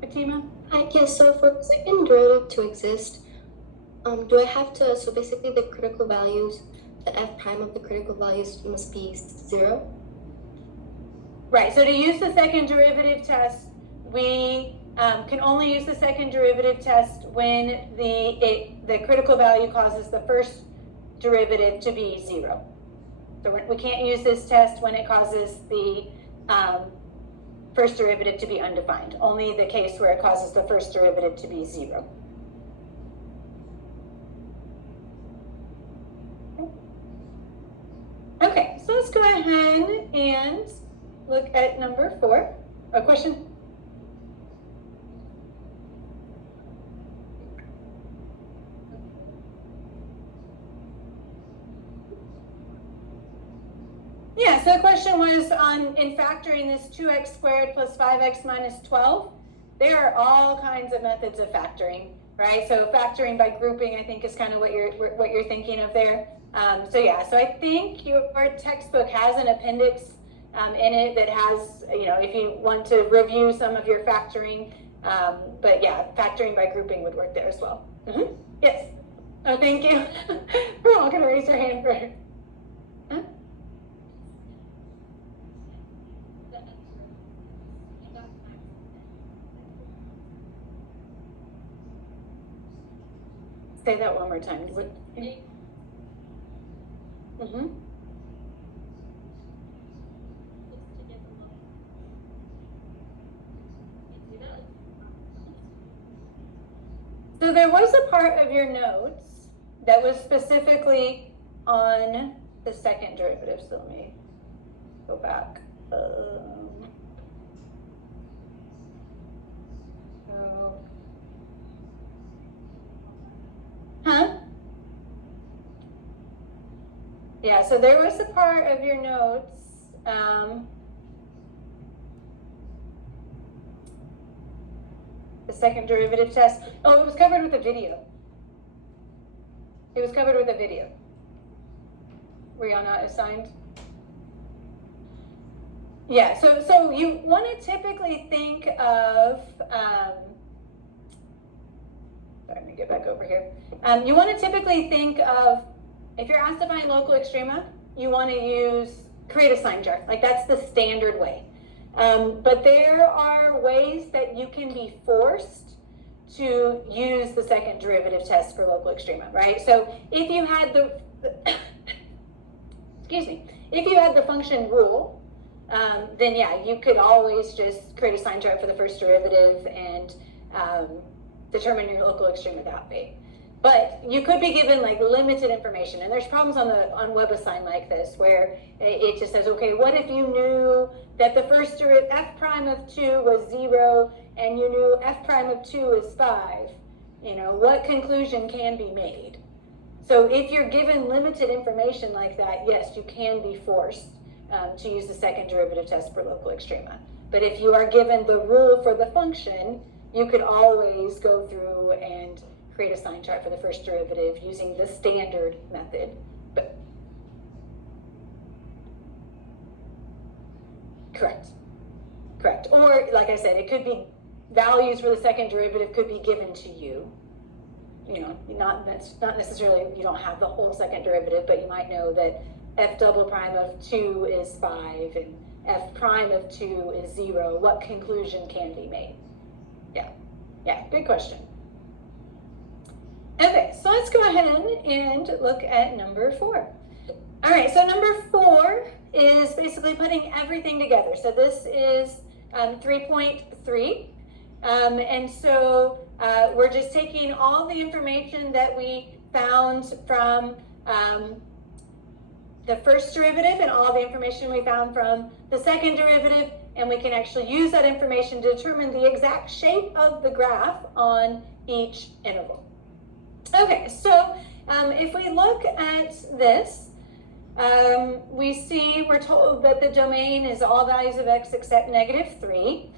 Fatima? Hi, yes, so for the second derivative to exist, do I have to, so basically the critical values, the f prime of the critical values must be 0? Right, so to use the second derivative test, we can only use the second derivative test when the critical value causes the first derivative to be 0. So we can't use this test when it causes the first derivative to be undefined, only the case where it causes the first derivative to be 0. at number 4. A question? Yeah, so the question was in factoring this 2x squared plus 5x minus 12, there are all kinds of methods of factoring, right? So factoring by grouping, I think, is kind of what you're thinking of there. So yeah, so I think your textbook has an appendix in it that has, if you want to review some of your factoring, but yeah, factoring by grouping would work there as well. Yes. Oh, thank you. We're all gonna raise our hand for her. Huh? Say that one more time. So there was a part of your notes that was specifically on the second derivative. So let me go back. Yeah, so there was a part of your notes. The second derivative test. Oh, it was covered with a video. It was covered with a video. Were y'all not assigned? Yeah, so you want to typically think of, sorry, let me get back over here. You want to typically think of, if you're asked to find local extrema, you want to create a sign chart. Like, that's the standard way. But there are ways that you can be forced to use the second derivative test for local extrema, right? So if you had the excuse me, if you had the function rule, then yeah, you could always just create a sign chart for the first derivative and determine your local extrema that way. But you could be given like limited information, and there's problems on WebAssign like this where it just says, okay, what if you knew that the first derivative f prime of 2 was 0 and you knew f prime of 2 is 5? What conclusion can be made? So if you're given limited information like that, yes, you can be forced to use the second derivative test for local extrema. But if you are given the rule for the function, you could always go through and create a sign chart for the first derivative using the standard method. But correct. Or like I said, it could be values for the second derivative could be given to you. That's not necessarily, you don't have the whole second derivative, but you might know that f double prime of 2 is 5 and f prime of 2 is 0. What conclusion can be made? Yeah, good question. Okay, so let's go ahead and look at number 4. All right, so number 4 is basically putting everything together. So this is 3.3. And so we're just taking all the information that we found from the first derivative and all the information we found from the second derivative, and we can actually use that information to determine the exact shape of the graph on each interval. Okay, so if we look at this, we see we're told that the domain is all values of x except -3.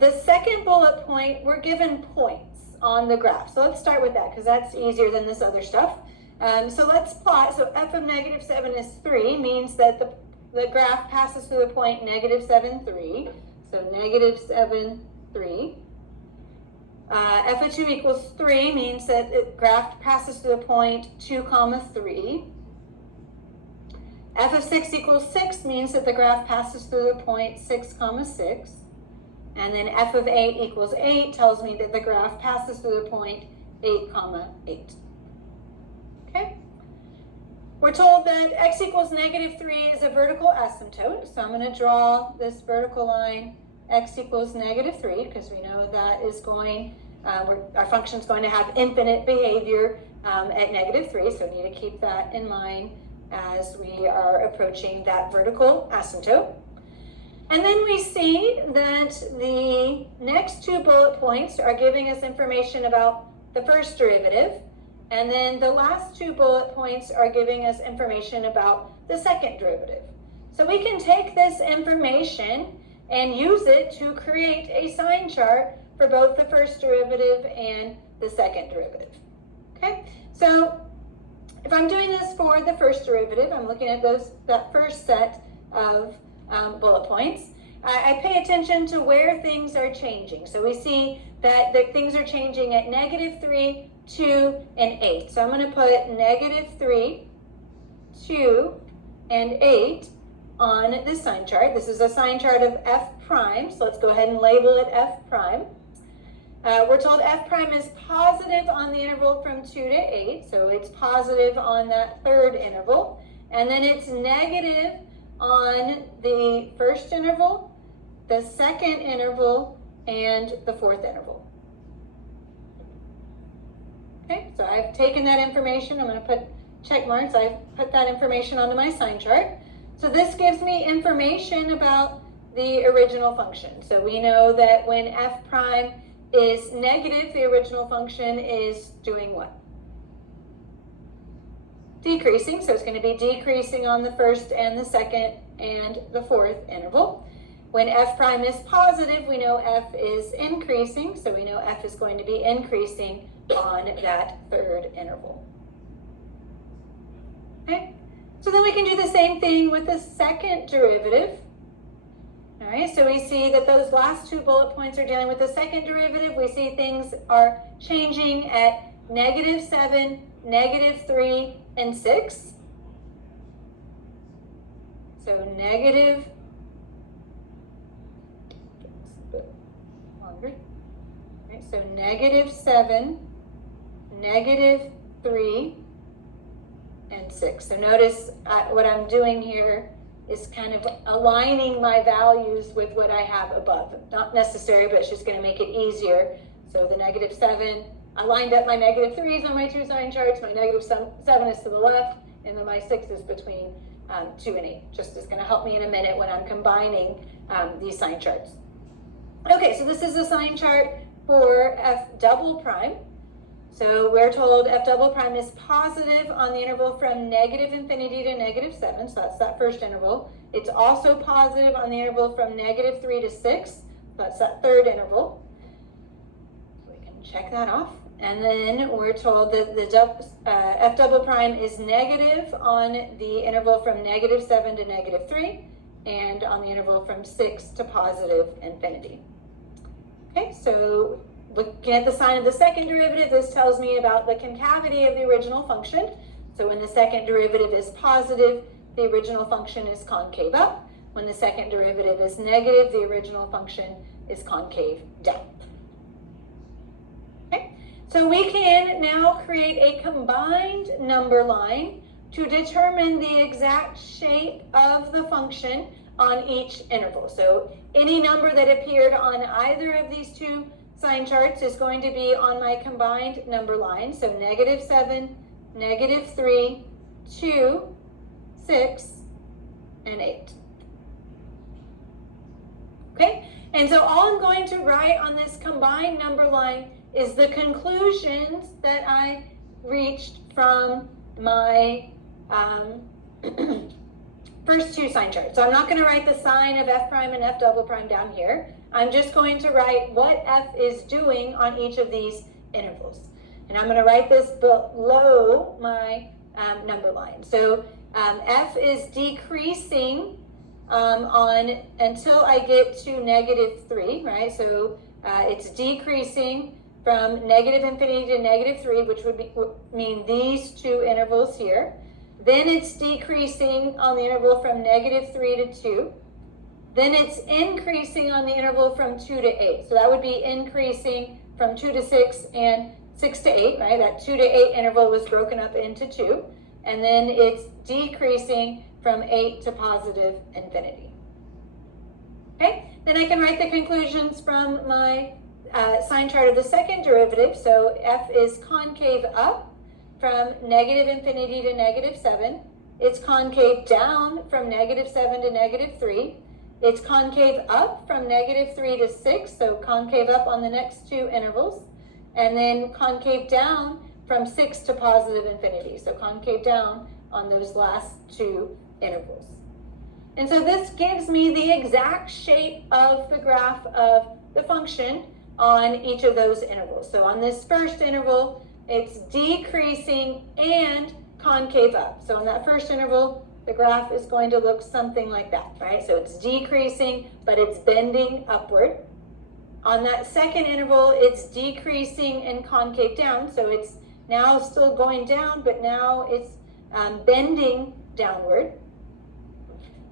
The second bullet point, we're given points on the graph. So let's start with that because that's easier than this other stuff. So let's plot. So f of -7 is 3 means that the graph passes through the point -7, 3. So -7, 3. F of 2 equals 3 means that the graph passes through the point 2, 3. F of 6 equals 6 means that the graph passes through the point 6, 6. And then f of 8 equals 8 tells me that the graph passes through the point 8, 8. Okay? We're told that x equals -3 is a vertical asymptote. So I'm going to draw this vertical line x equals -3 because we know that is going, our function is going to have infinite behavior at -3. So we need to keep that in mind as we are approaching that vertical asymptote. And then we see that the next two bullet points are giving us information about the first derivative. And then the last two bullet points are giving us information about the second derivative. So we can take this information and use it to create a sign chart for both the first derivative and the second derivative. Okay, so if I'm doing this for the first derivative, I'm looking at that first set of bullet points. I pay attention to where things are changing. So we see that things are changing at -3, 2, and 8. So I'm going to put -3, 2, and 8 on this sign chart. This is a sign chart of f prime, so let's go ahead and label it f prime. We're told f prime is positive on the interval from 2 to 8, so it's positive on that third interval, and then it's negative on the first interval, the second interval, and the fourth interval. Okay, so I've taken that information, I'm going to put check marks, I've put that information onto my sign chart. So this gives me information about the original function. So we know that when f prime is negative, the original function is doing what? Decreasing, so it's going to be decreasing on the first and the second and the fourth interval. When f prime is positive, we know f is increasing, so we know f is going to be increasing on that third interval. Okay, so then we can do the same thing with the second derivative. All right, so we see that those last two bullet points are dealing with the second derivative. We see things are changing at -7, -3, and 6. So negative, longer. Right, so -7, -3, and 6. So notice what I'm doing here is kind of aligning my values with what I have above. Not necessary, but it's just going to make it easier. So the -7, I lined up my -3s on my two sign charts. My -7 is to the left, and then my 6 is between 2 and 8. Just is going to help me in a minute when I'm combining these sign charts. Okay, so this is a sign chart for f double prime. So we're told f double prime is positive on the interval from -infinity to -7, so that's that first interval. It's also positive on the interval from -3 to 6, so that's that third interval. So we can check that off. And then we're told that the f double prime is negative on the interval from -7 to -3, and on the interval from 6 to positive infinity. Okay, so looking at the sign of the second derivative, this tells me about the concavity of the original function. So when the second derivative is positive, the original function is concave up. When the second derivative is negative, the original function is concave down. Okay, so we can now create a combined number line to determine the exact shape of the function on each interval. So any number that appeared on either of these two sign charts is going to be on my combined number line. So -7, -3, 2, 6, and 8. Okay, and so all I'm going to write on this combined number line is the conclusions that I reached from my first two sign charts. So I'm not going to write the sign of f prime and f double prime down here. I'm just going to write what f is doing on each of these intervals. And I'm going to write this below my number line. So f is decreasing until I get to -3, right? So it's decreasing from -infinity to -3, which would mean these two intervals here. Then it's decreasing on the interval from -3 to 2. Then it's increasing on the interval from 2 to 8. So that would be increasing from 2 to 6 and 6 to 8, right? That 2 to 8 interval was broken up into 2. And then it's decreasing from 8 to positive infinity. Okay, then I can write the conclusions from my sign chart of the second derivative. So f is concave up from -infinity to -7. It's concave down from -7 to -3. It's concave up from -3 to 6, so concave up on the next two intervals, and then concave down from 6 to positive infinity, so concave down on those last two intervals. And so this gives me the exact shape of the graph of the function on each of those intervals. So on this first interval, it's decreasing and concave up. So on that first interval, the graph is going to look something like that, right? So it's decreasing, but it's bending upward. On that second interval, it's decreasing and concave down. So it's now still going down, but now it's bending downward.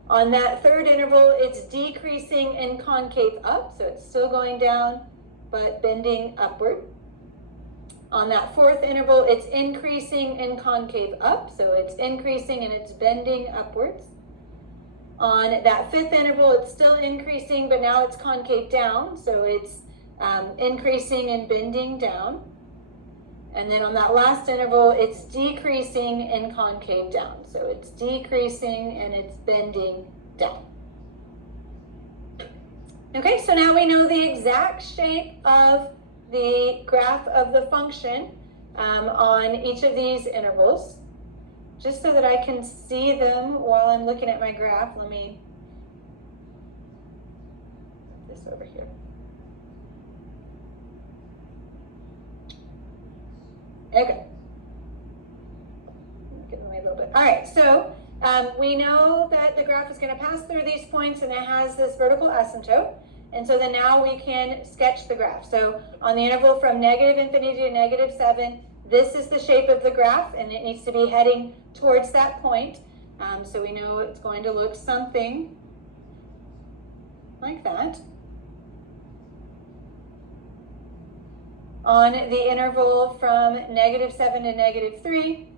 On that third interval, it's decreasing and concave up. So it's still going down, but bending upward. On that fourth interval, it's increasing and concave up. So it's increasing and it's bending upwards. On that fifth interval, it's still increasing, but now it's concave down. So it's increasing and bending down. And then on that last interval, it's decreasing and concave down. So it's decreasing and it's bending down. Okay, so now we know the exact shape of the graph of the function on each of these intervals. Just so that I can see them while I'm looking at my graph, let me put this over here. Okay. Give them a little bit. All right, so we know that the graph is going to pass through these points and it has this vertical asymptote. And so then now we can sketch the graph. So on the interval from -infinity to -7, this is the shape of the graph and it needs to be heading towards that point. So we know it's going to look something like that. On the interval from -7 to -3,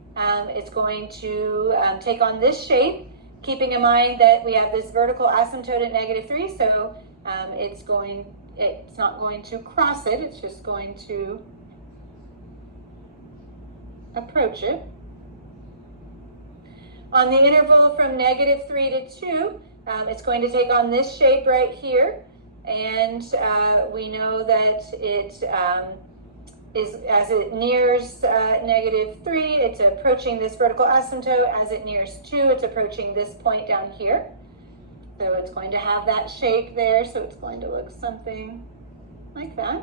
it's going to take on this shape, keeping in mind that we have this vertical asymptote at -3, so it's not going to cross it, it's just going to approach it. On the interval from -3 to 2, it's going to take on this shape right here, and we know that it is, as it nears -3, it's approaching this vertical asymptote. As it nears 2, it's approaching this point down here. So it's going to have that shape there, so it's going to look something like that.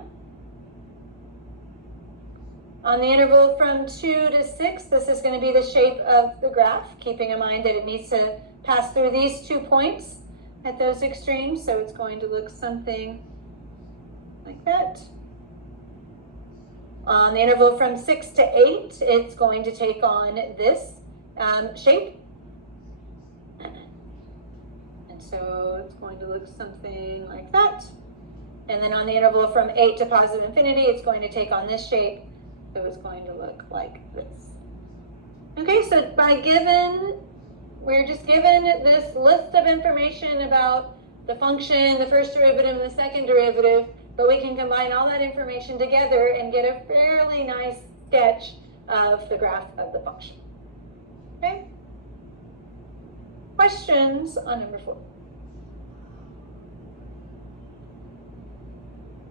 On the interval from 2 to 6, this is going to be the shape of the graph, keeping in mind that it needs to pass through these 2 points at those extremes, so it's going to look something like that. On the interval from 6 to 8, it's going to take on this shape. And so it's going to look something like that. And then on the interval from 8 to positive infinity, it's going to take on this shape. So it's going to look like this. Okay, so we're just given this list of information about the function, the first derivative, and the second derivative, but we can combine all that information together and get a fairly nice sketch of the graph of the function. Okay? Questions on number 4?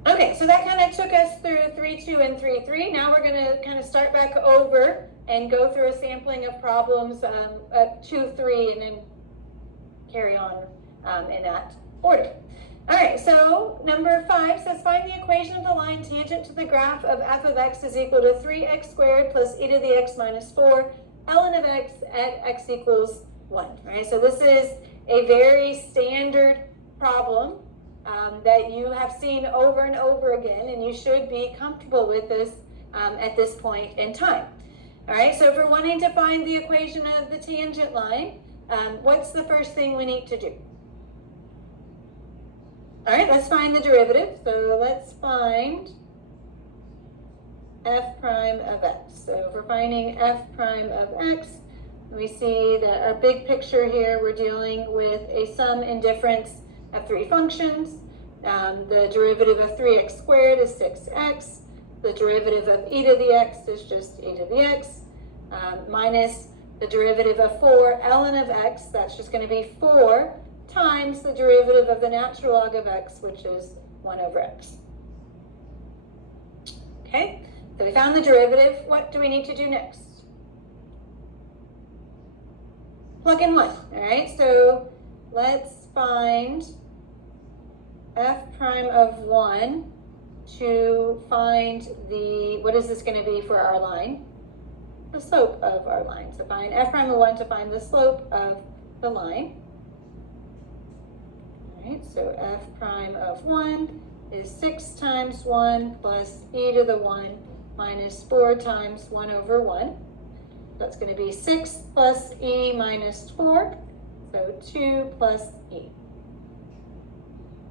Okay, so that kind of took us through 3.2 and 3.3. Now we're going to kind of start back over and go through a sampling of problems at 2.3 and then carry on in that order. All right, so number 5 says find the equation of the line tangent to the graph of f of x is equal to 3x squared plus e to the x minus 4 ln of x at x equals 1. Right, so this is a very standard problem that you have seen over and over again, and you should be comfortable with this at this point in time. All right, so if we're wanting to find the equation of the tangent line, what's the first thing we need to do? All right, let's find the derivative. So let's find f prime of x. So if we're finding f prime of x, we see that our big picture here, we're dealing with a sum and difference of 3 functions. The derivative of 3x squared is 6x. The derivative of e to the x is just e to the x, minus the derivative of 4 ln of x, that's just going to be 4 times the derivative of the natural log of x, which is 1 over x. Okay, so we found the derivative. What do we need to do next? Plug in 1, all right? So let's find f prime of 1 to find the, what is this going to be for our line? The slope of our line. So find f prime of 1 to find the slope of the line. All right, so f prime of 1 is 6 times 1 plus e to the 1 minus 4 times 1 over 1. That's going to be 6 plus e minus 4, so 2 plus e.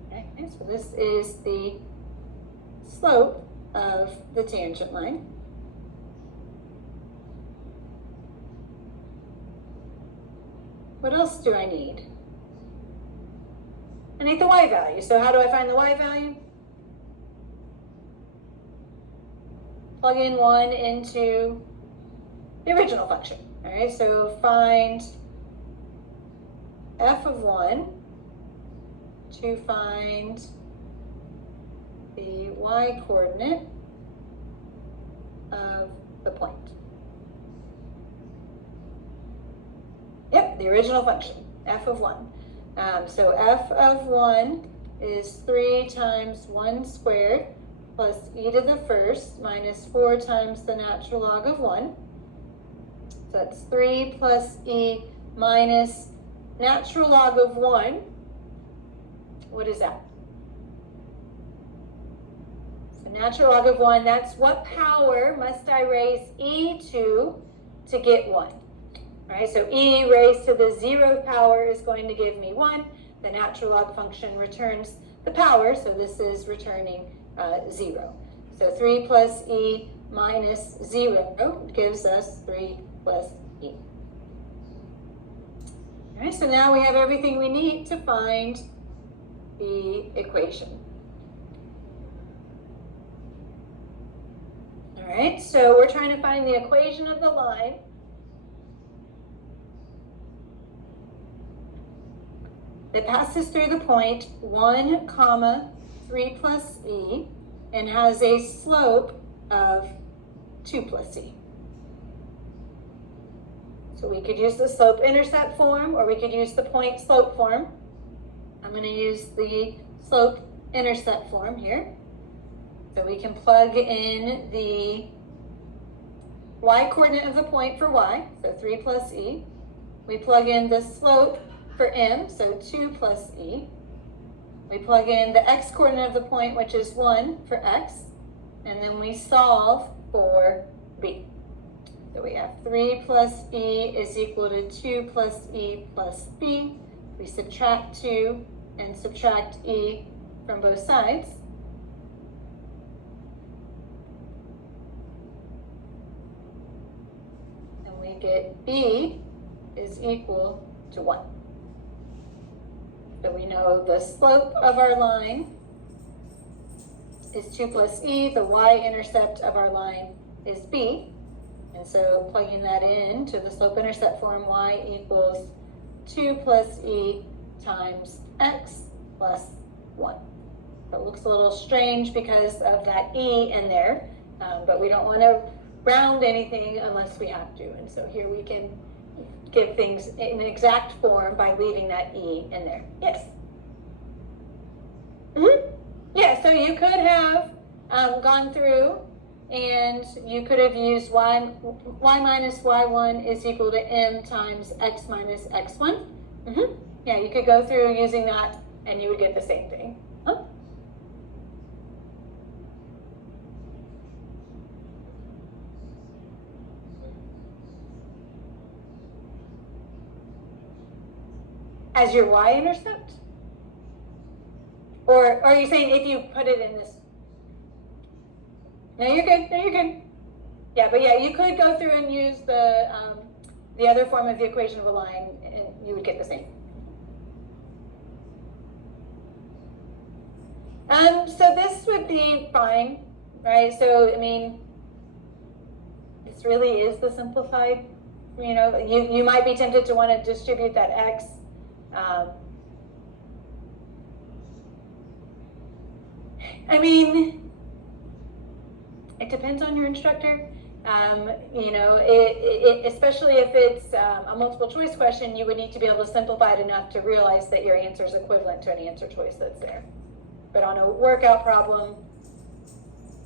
Okay, so this is the slope of the tangent line. What else do I need? I need the y value. So how do I find the y value? Plug in 1 into the original function. All right, so find f of 1 to find the y coordinate of the point. Yep, the original function, f of 1. So f of 1 is 3 times 1 squared plus e to the first minus 4 times the natural log of 1. So that's 3 plus e minus natural log of 1. What is that? So natural log of 1, that's what power must I raise e to get 1? Right, so e raised to the 0th power is going to give me 1. The natural log function returns the power, so this is returning 0. So 3 plus e minus 0 gives us 3 plus e. All right, so now we have everything we need to find the equation. All right, so we're trying to find the equation of the line. That passes through the point 1 comma 3 plus e and has a slope of 2 plus e. So we could use the slope-intercept form, or we could use the point-slope form. I'm going to use the slope-intercept form here. So we can plug in the y-coordinate of the point for y, so 3 plus e. We plug in the slope for m, so 2 plus e. We plug in the x-coordinate of the point, which is 1 for x, and then we solve for b. So we have 3 plus e is equal to 2 plus e plus b. We subtract 2 and subtract e from both sides. And we get b is equal to 1. So we know the slope of our line is 2 plus e, the y-intercept of our line is b, and so plugging that in to the slope-intercept form, y equals 2 plus e times x plus 1. So it looks a little strange because of that e in there, but we don't want to round anything unless we have to, and so here we can give things in exact form by leaving that e in there. Yes? Yeah, so you could have gone through and you could have used y minus y1 is equal to m times x minus x1. Yeah, you could go through using that and you would get the same thing. Huh? As your y-intercept? Or are you saying if you put it in this? No, you're good. No, you're good. Yeah, but yeah, you could go through and use the other form of the equation of a line, and you would get the same. So this would be fine, right? So I mean, this really is the simplified. You know, you might be tempted to want to distribute that x. I mean, it depends on your instructor. You know, especially if it's a multiple choice question, you would need to be able to simplify it enough to realize that your answer is equivalent to an answer choice that's there. But on a workout problem,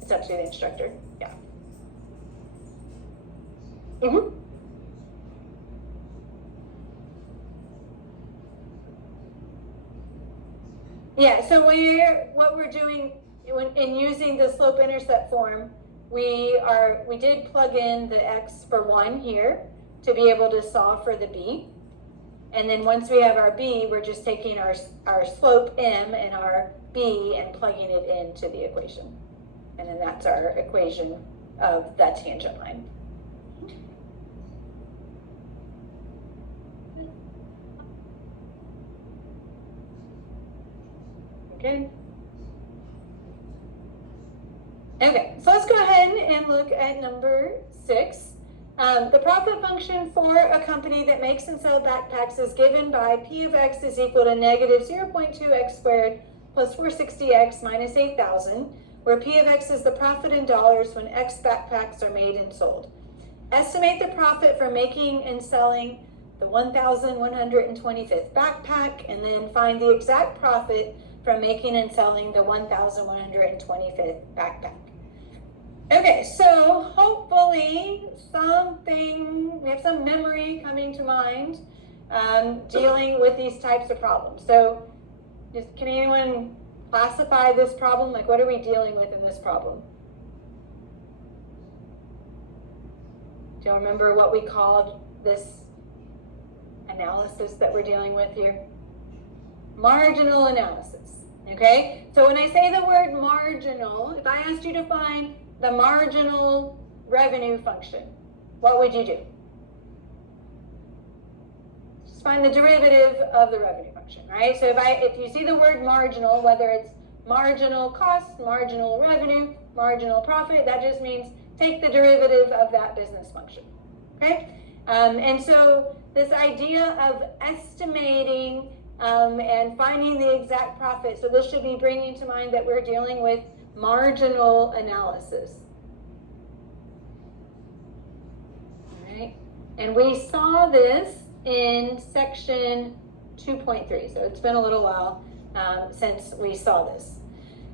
it's up to the instructor. Yeah. Mm-hmm. Yeah, so what we're doing in using the slope-intercept form, we did plug in the x for 1 here to be able to solve for the b. And then once we have our b, we're just taking our slope m and our b and plugging it into the equation. And then that's our equation of that tangent line. Okay. Okay, so let's go ahead and look at number 6. The profit function for a company that makes and sells backpacks is given by P of X is equal to negative 0.2x squared plus 460x minus 8,000, where P of X is the profit in dollars when X backpacks are made and sold. Estimate the profit for making and selling the 1,125th backpack, and then find the exact profit from making and selling the 1,125th backpack. Okay, so hopefully we have some memory coming to mind dealing with these types of problems. So can anyone classify this problem? Like, what are we dealing with in this problem? Do you remember what we called this analysis that we're dealing with here? Marginal analysis. Okay, so when I say the word marginal, if I asked you to find the marginal revenue function, what would you do? Just find the derivative of the revenue function, right? So if you see the word marginal, whether it's marginal cost, marginal revenue, marginal profit, that just means take the derivative of that business function, okay? And so this idea of estimating and finding the exact profit. So this should be bringing to mind that we're dealing with marginal analysis. All right, and we saw this in section 2.3. So it's been a little while since we saw this.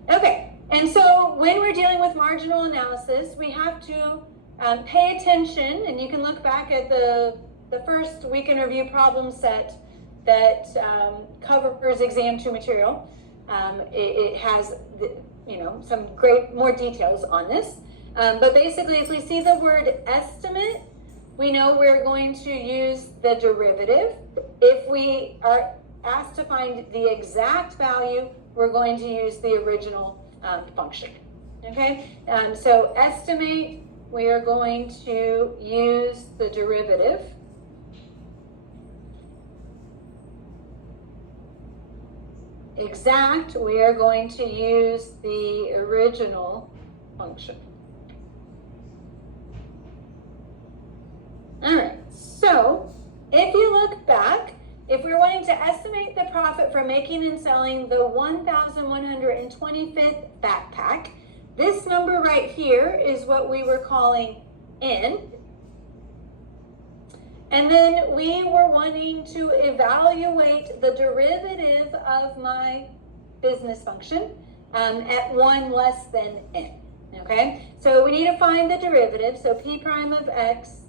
Okay, and so when we're dealing with marginal analysis, we have to pay attention, and you can look back at the first week in review problem set that covers exam 2 material. It has some great more details on this. But basically, if we see the word estimate, we know we're going to use the derivative. If we are asked to find the exact value, we're going to use the original function. Okay, so estimate, we are going to use the derivative. Exact, we are going to use the original function. All right, so if you look back, if we're wanting to estimate the profit from making and selling the 1,125th backpack, this number right here is what we were calling N. And then we were wanting to evaluate the derivative of my business function at 1 less than N, okay? So we need to find the derivative. So P prime of X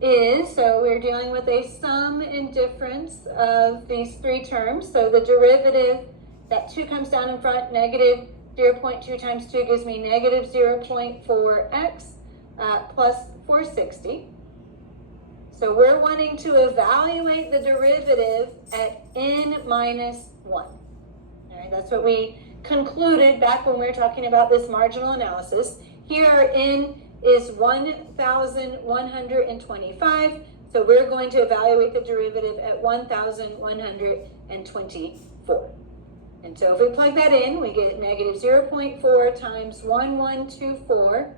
is, so we're dealing with a sum and difference of these 3 terms. So the derivative, that 2 comes down in front, negative 0.2 times 2 gives me negative 0.4x plus 460. So we're wanting to evaluate the derivative at n minus 1. All right, that's what we concluded back when we were talking about this marginal analysis. Here n is 1,125, so we're going to evaluate the derivative at 1,124. And so if we plug that in, we get negative 0.4 times 1,124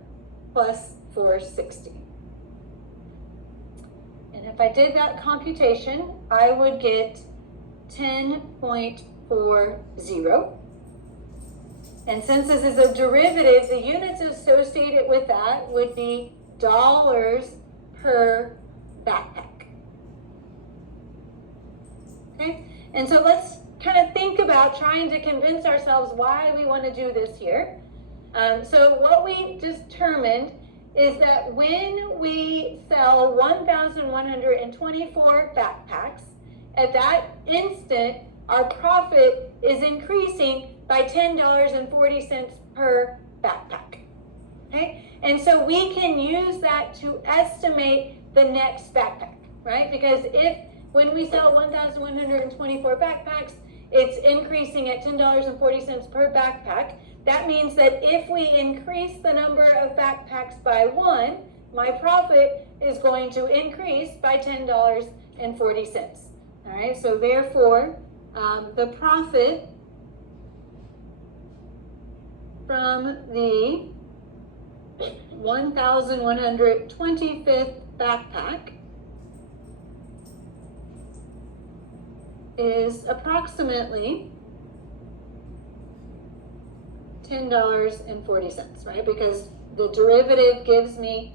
plus 460. And if I did that computation, I would get 10.40. And since this is a derivative, the units associated with that would be dollars per backpack. Okay, and so let's kind of think about trying to convince ourselves why we want to do this here. So what we determined is that when we sell 1,124 backpacks, at that instant, our profit is increasing by $10.40 per backpack. Okay, and so we can use that to estimate the next backpack, right? Because when we sell 1,124 backpacks, it's increasing at $10.40 per backpack. That means that if we increase the number of backpacks by 1, my profit is going to increase by $10.40. All right, so therefore, the profit from the 1,125th backpack is approximately $10.40, right? Because the derivative gives me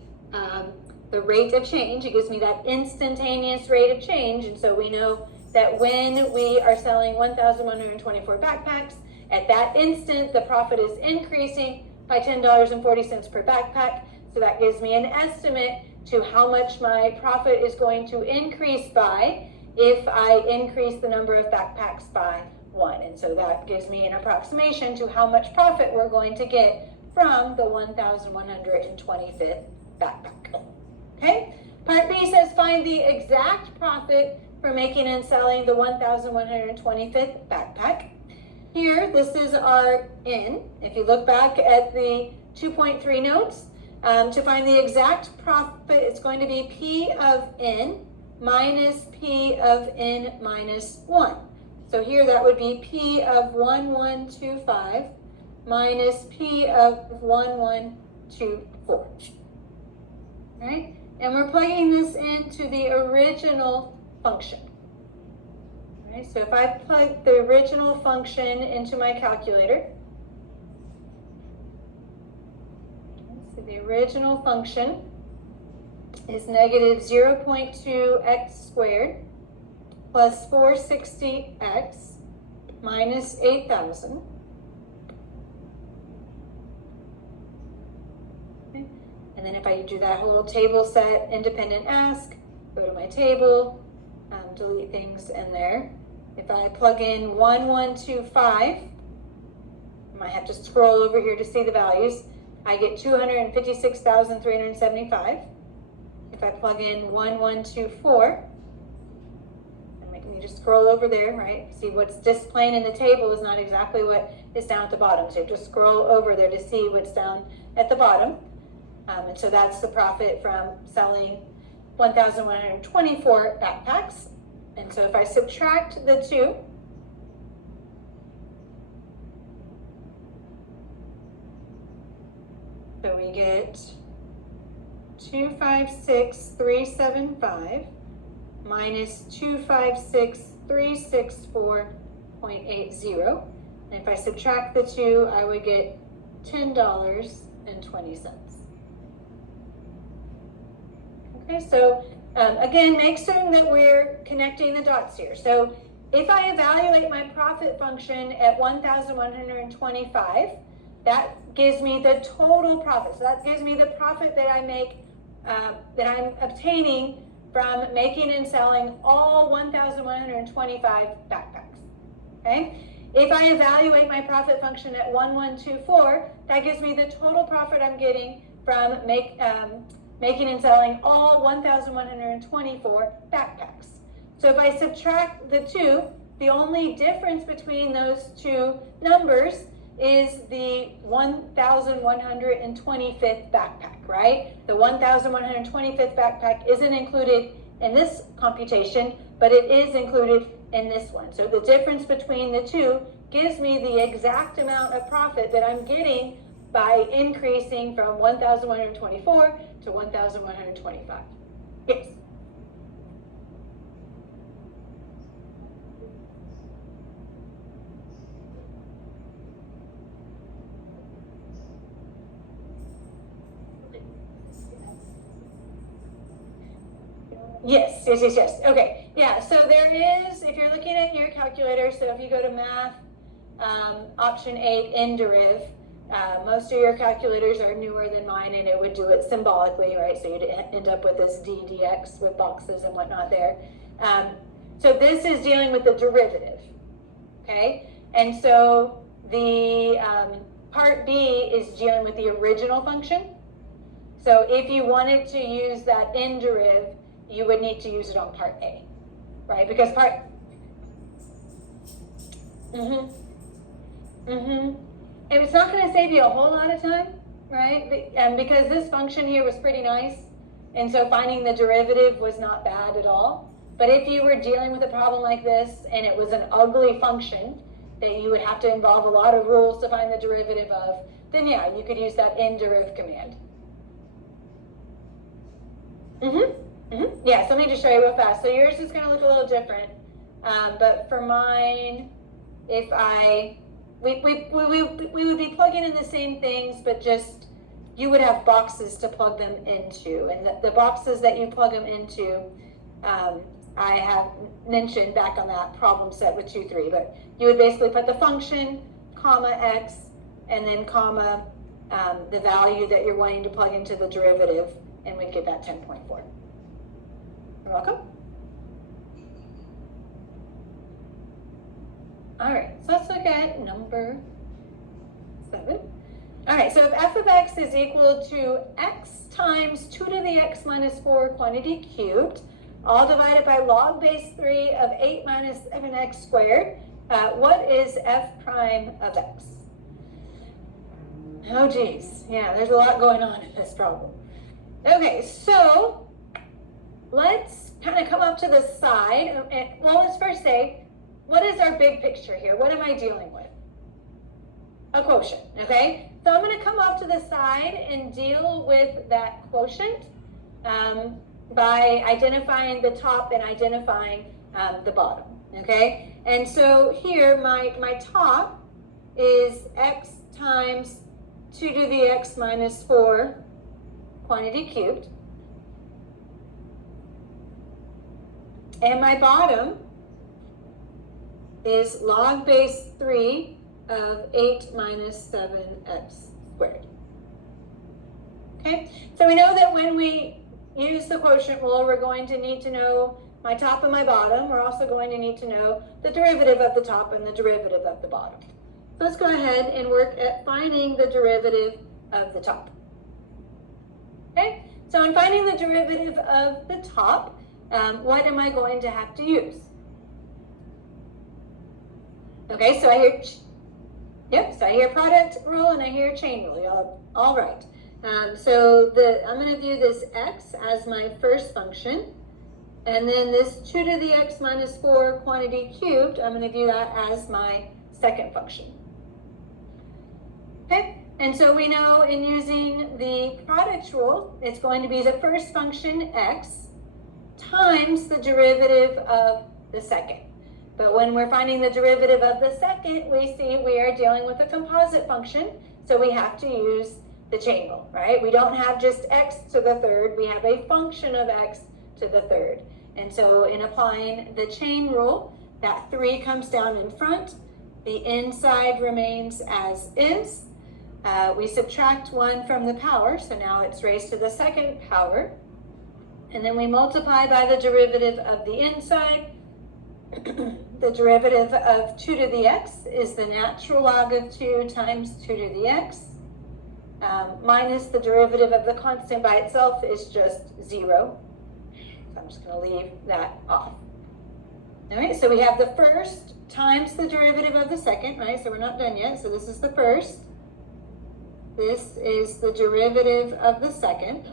the rate of change. It gives me that instantaneous rate of change. And so we know that when we are selling 1,124 backpacks, at that instant, the profit is increasing by $10.40 per backpack. So that gives me an estimate to how much my profit is going to increase by if I increase the number of backpacks by 1. And so that gives me an approximation to how much profit we're going to get from the 1,125th backpack. Okay? Part B says find the exact profit for making and selling the 1,125th backpack. Here, this is our N. If you look back at the 2.3 notes, to find the exact profit, it's going to be P of N minus P of N minus 1. So here that would be P of 1125 minus P of 1124. Right? And we're plugging this into the original function. Right? So if I plug the original function into my calculator, so the original function is negative 0.2x squared plus 460x minus 8,000. Okay. And then if I do that whole table set, independent ask, go to my table, delete things in there. If I plug in 1125, I might have to scroll over here to see the values. I get 256,375. If I plug in 1124, I'm making me just scroll over there, right? See what's displaying in the table is not exactly what is down at the bottom. So just scroll over there to see what's down at the bottom. And so that's the profit from selling 1,124 backpacks. And so if I subtract the 2, so we get 256,375 minus 256,364.80. And if I subtract the 2, I would get $10.20. Okay, so again, make certain that we're connecting the dots here. So if I evaluate my profit function at 1,125, that gives me the total profit. So that gives me the profit that I make, that I'm obtaining from making and selling all 1,125 backpacks. Okay. If I evaluate my profit function at 1,124, that gives me the total profit I'm getting from making and selling all 1,124 backpacks. So if I subtract the 2, the only difference between those two numbers is the 1,125th backpack, right? The 1,125th backpack isn't included in this computation, but it is included in this one. So the difference between the two gives me the exact amount of profit that I'm getting by increasing from 1,124 to 1,125. Yes. Yes. Okay, yeah, so there is, if you're looking at your calculator, so if you go to math, option 8, inderiv, most of your calculators are newer than mine and it would do it symbolically, right? So you'd end up with this d dx with boxes and whatnot there. So this is dealing with the derivative, okay? And so the part B is dealing with the original function. So if you wanted to use that inderiv, you would need to use it on part A, right? Because part, it's not going to save you a whole lot of time, right? And because this function here was pretty nice, and so finding the derivative was not bad at all. But if you were dealing with a problem like this and it was an ugly function that you would have to involve a lot of rules to find the derivative of, then yeah, you could use that inderiv command. Yeah, so let me just show you real fast. So yours is going to look a little different, but for mine, if we would be plugging in the same things, but just you would have boxes to plug them into, and the boxes that you plug them into, I have mentioned back on that problem set with 2, 3, but you would basically put the function, comma x, and then comma the value that you're wanting to plug into the derivative, and we'd get that 10.4. You're welcome. All right, so let's look at number 7. All right, so if f of x is equal to x times 2 to the x minus 4 quantity cubed, all divided by log base 3 of 8 minus 7x squared, what is f prime of x? Oh geez, yeah, there's a lot going on in this problem. Okay, so let's kind of come up to the side, and well, let's first say, what is our big picture here? What am I dealing with? A quotient, okay? So I'm going to come off to the side and deal with that quotient by identifying the top and identifying the bottom, okay? And so here, my top is x times 2 to the x minus 4 quantity cubed. And my bottom is log base 3 of 8 minus 7x squared. Okay, so we know that when we use the quotient rule, we're going to need to know my top and my bottom. We're also going to need to know the derivative of the top and the derivative of the bottom. So let's go ahead and work at finding the derivative of the top. Okay, so in finding the derivative of the top, what am I going to have to use? Okay, so I hear product rule and I hear chain rule. All right. So I'm going to view this x as my first function, and then this 2 to the x minus 4 quantity cubed, I'm going to view that as my second function. Okay, and so we know in using the product rule, it's going to be the first function x times the derivative of the second. But when we're finding the derivative of the second, we see we are dealing with a composite function, so we have to use the chain rule, right? We don't have just x to the third, we have a function of x to the third. And so in applying the chain rule, that 3 comes down in front, the inside remains as is. We subtract 1 from the power, so now it's raised to the second power. And then we multiply by the derivative of the inside. The derivative of 2 to the x is the natural log of 2 times 2 to the x, minus the derivative of the constant by itself is just 0. So I'm just going to leave that off. All right, so we have the first times the derivative of the second, right? So we're not done yet. So this is the first. This is the derivative of the second,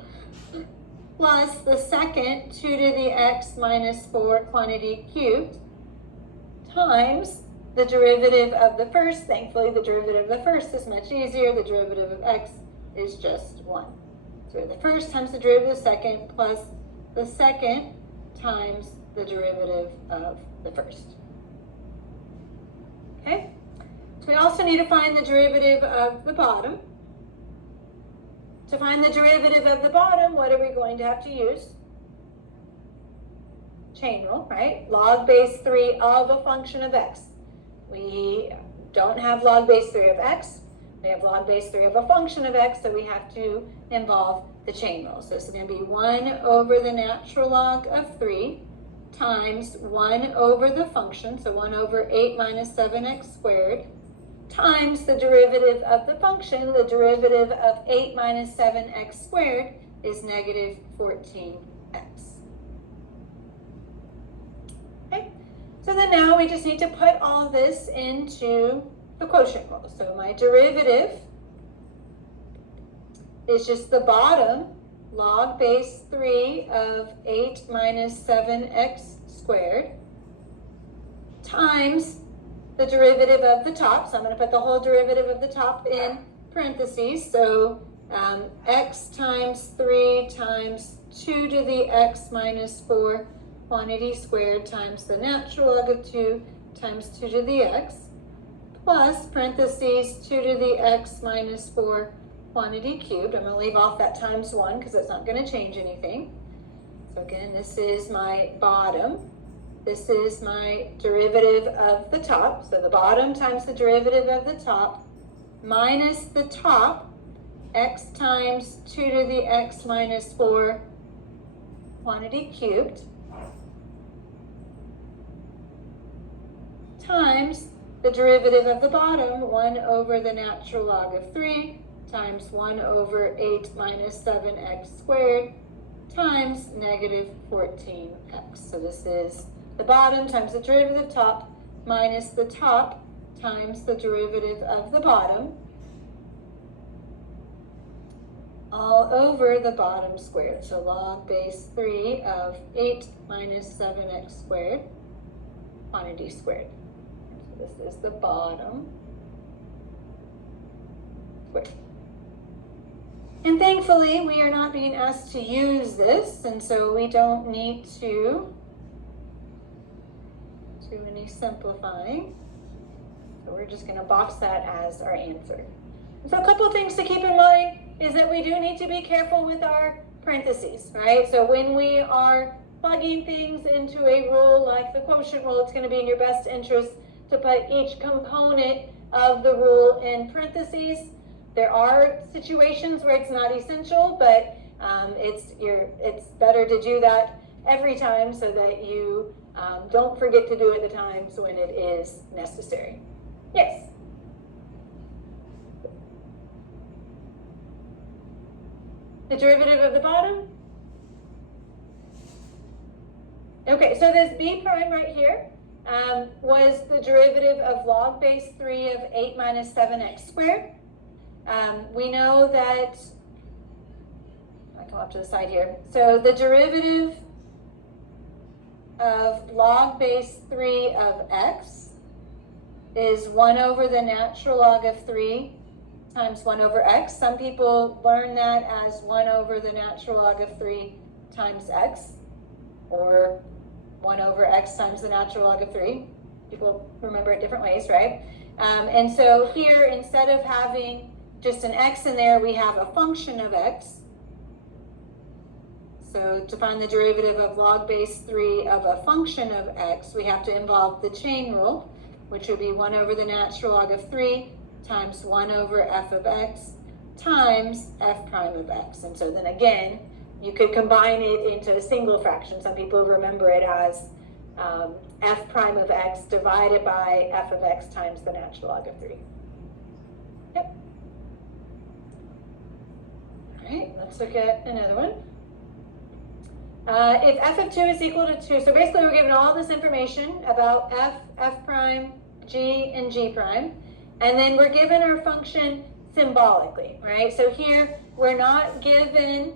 plus the second 2 to the x minus 4 quantity cubed, times the derivative of the first. Thankfully, the derivative of the first is much easier. The derivative of x is just 1. So the first times the derivative of the second plus the second times the derivative of the first. Okay? So we also need to find the derivative of the bottom. To find the derivative of the bottom, what are we going to have to use? chain rule, right? Log base 3 of a function of x. We don't have log base 3 of x. We have log base 3 of a function of x, so we have to involve the chain rule. So this is going to be 1 over the natural log of 3 times 1 over the function, so 1 over 8 minus 7x squared, times the derivative of the function. The derivative of 8 minus 7x squared is negative 14x. Okay, so then now we just need to put all this into the quotient rule. So my derivative is just the bottom log base 3 of 8 minus 7x squared times the derivative of the top. So I'm going to put the whole derivative of the top in parentheses. So x times 3 times 2 to the x minus 4 quantity squared times the natural log of 2 times 2 to the x plus parentheses 2 to the x minus 4 quantity cubed. I'm going to leave off that times 1 because it's not going to change anything. So again, this is my bottom. This is my derivative of the top. So the bottom times the derivative of the top minus the top, x times 2 to the x minus 4 quantity cubed, times the derivative of the bottom, 1 over the natural log of 3 times 1 over 8 minus 7x squared times negative 14x. So this is the bottom times the derivative of the top minus the top times the derivative of the bottom, all over the bottom squared. So log base 3 of 8 minus 7x squared quantity squared. So this is the bottom squared. And thankfully, we are not being asked to use this, and so we don't need to do any simplifying. So we're just going to box that as our answer. So a couple of things to keep in mind is that we do need to be careful with our parentheses, right? So when we are plugging things into a rule like the quotient rule, it's going to be in your best interest to put each component of the rule in parentheses. There are situations where it's not essential, but it's better to do that every time so that you don't forget to do it the times when it is necessary. Yes? The derivative of the bottom? Okay, so this b prime right here was the derivative of log base 3 of 8 minus 7x squared. We know that, I come up to the side here. So the derivative of log base 3 of x is 1 over the natural log of 3 times 1 over x. Some people learn that as 1 over the natural log of 3 times x, or 1 over x times the natural log of 3. People remember it different ways, right? And so here, instead of having just an x in there, we have a function of x. So to find the derivative of log base 3 of a function of x, we have to involve the chain rule, which would be 1 over the natural log of 3 times 1 over f of x times f prime of x. And so then again, you could combine it into a single fraction. Some people remember it as f prime of x divided by f of x times the natural log of 3. Yep. All right, let's look at another one. If f of 2 is equal to 2, so basically we're given all this information about f, f prime, g, and g prime, and then we're given our function symbolically, right? So here we're not given,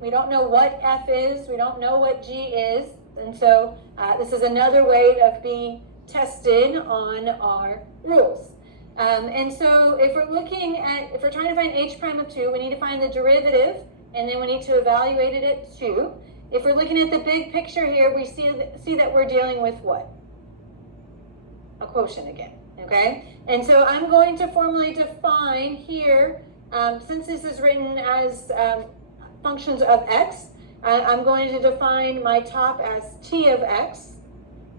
we don't know what f is, we don't know what g is, and so this is another way of being tested on our rules. And so if we're trying to find h prime of 2, we need to find the derivative, and then we need to evaluate it at 2. If we're looking at the big picture here, we see that we're dealing with what? A quotient again, okay? And so I'm going to formally define here, since this is written as functions of x, I'm going to define my top as t of x.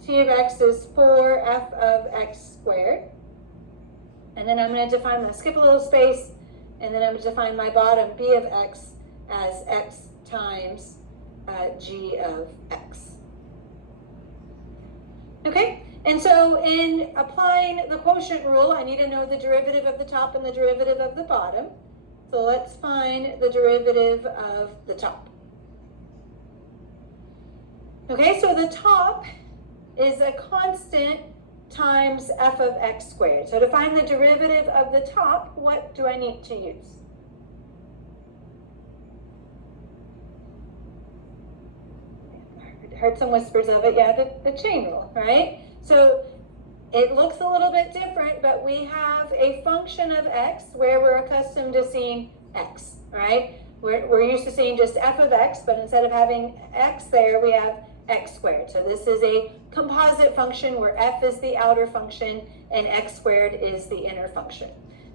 T of x is 4f of x squared. And then I'm going to define, I'm going to skip a little space, and then I'm going to define my bottom b of x as x times g of x. Okay, and so in applying the quotient rule, I need to know the derivative of the top and the derivative of the bottom. So let's find the derivative of the top. Okay, so the top is a constant times f of x squared. So to find the derivative of the top, what do I need to use? I heard some whispers of it. Yeah, the chain rule, right? So it looks a little bit different, but we have a function of x where we're accustomed to seeing x, right? We're used to seeing just f of x, but instead of having x there, we have x squared. So this is a composite function where f is the outer function and x squared is the inner function.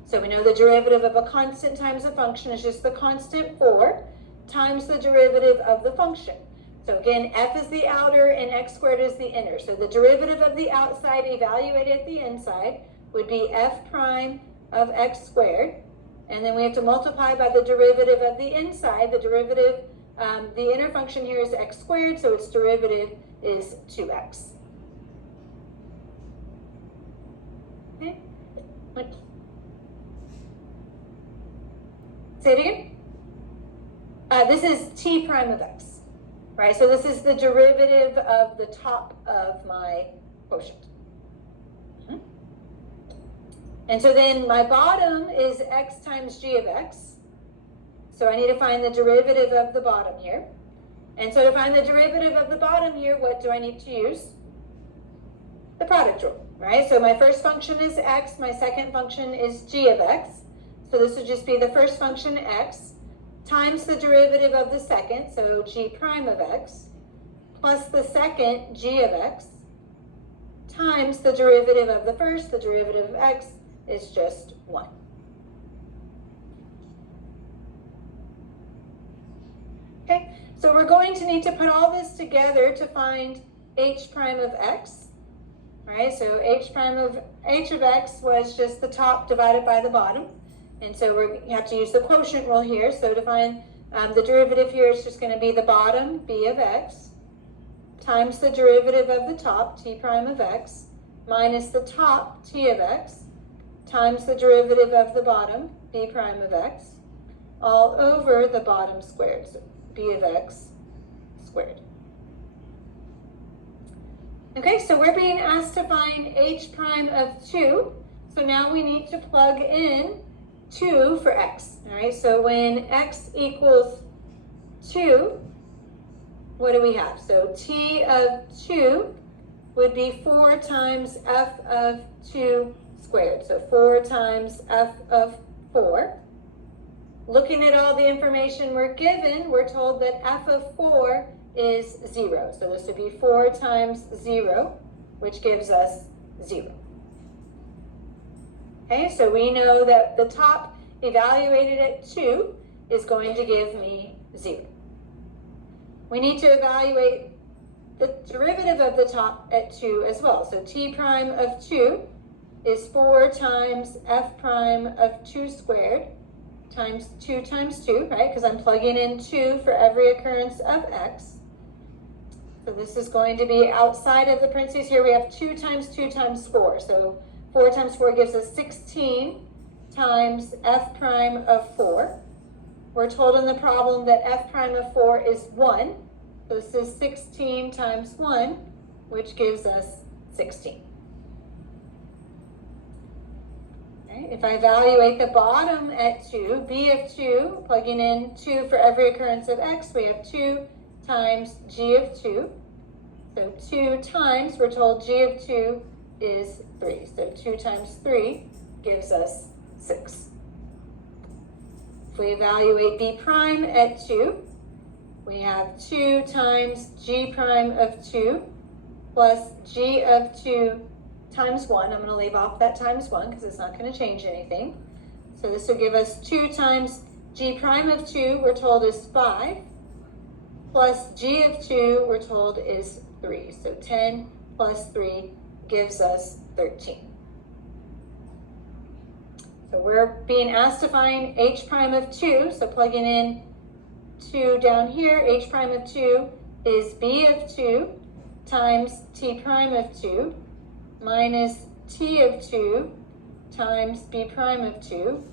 So we know the derivative of a constant times a function is just the constant 4 times the derivative of the function. So again, f is the outer and x squared is the inner. So the derivative of the outside evaluated at the inside would be f prime of x squared. And then we have to multiply by the derivative of the inside. The derivative, the inner function here is x squared, so its derivative is 2x. Okay. Say it again. This is t prime of x, right? So this is the derivative of the top of my quotient. And so then my bottom is x times g of x. So I need to find the derivative of the bottom here. And so to find the derivative of the bottom here, what do I need to use? The product rule, right? So my first function is x, my second function is g of x. So this would just be the first function x times the derivative of the second, so g prime of x, plus the second g of x, times the derivative of the first, the derivative of x is just 1. Okay, so we're going to need to put all this together to find h prime of x, right? So h of x was just the top divided by the bottom. And so we have to use the quotient rule here. So to find the derivative here is just going to be the bottom, b of x, times the derivative of the top, t prime of x, minus the top, t of x, times the derivative of the bottom, b prime of x, all over the bottom squared, so b of x squared. Okay, so we're being asked to find h prime of 2. So now we need to plug in 2 for x. All right, so when x equals 2, what do we have? So t of 2 would be 4 times f of 2 squared. So 4 times f of 4. Looking at all the information we're given, we're told that f of 4 is 0. So this would be 4 times 0, which gives us 0. Okay, so we know that the top evaluated at 2 is going to give me 0. We need to evaluate the derivative of the top at 2 as well. So t prime of 2 is 4 times f prime of 2 squared times 2 times 2, right? Because I'm plugging in 2 for every occurrence of x. So this is going to be outside of the parentheses here. We have 2 times 2 times 4. So 4 times 4 gives us 16 times f prime of 4. We're told in the problem that f prime of 4 is 1. So this is 16 times 1, which gives us 16. Okay, if I evaluate the bottom at 2, b of 2, plugging in 2 for every occurrence of x, we have 2 times g of 2. So 2 times, we're told g of 2 is 3. So 2 times 3 gives us 6. If we evaluate b prime at 2, we have 2 times g prime of 2 plus g of 2 times 1. I'm going to leave off that times 1 because it's not going to change anything. So this will give us 2 times g prime of 2, we're told is 5, plus g of 2, we're told, is 3. So 10 plus 3 gives us 13. So we're being asked to find h prime of 2, so plugging in 2 down here, h prime of 2 is b of 2 times t prime of 2 minus t of 2 times b prime of 2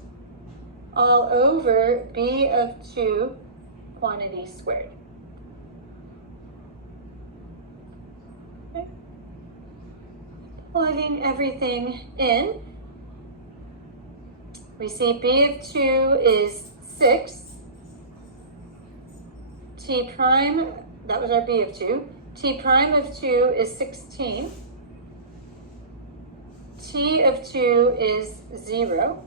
all over b of 2 quantity squared. Okay. Plugging everything in, we see b of 2 is 6. T prime, that was our b of 2. T prime of 2 is 16. T of 2 is 0.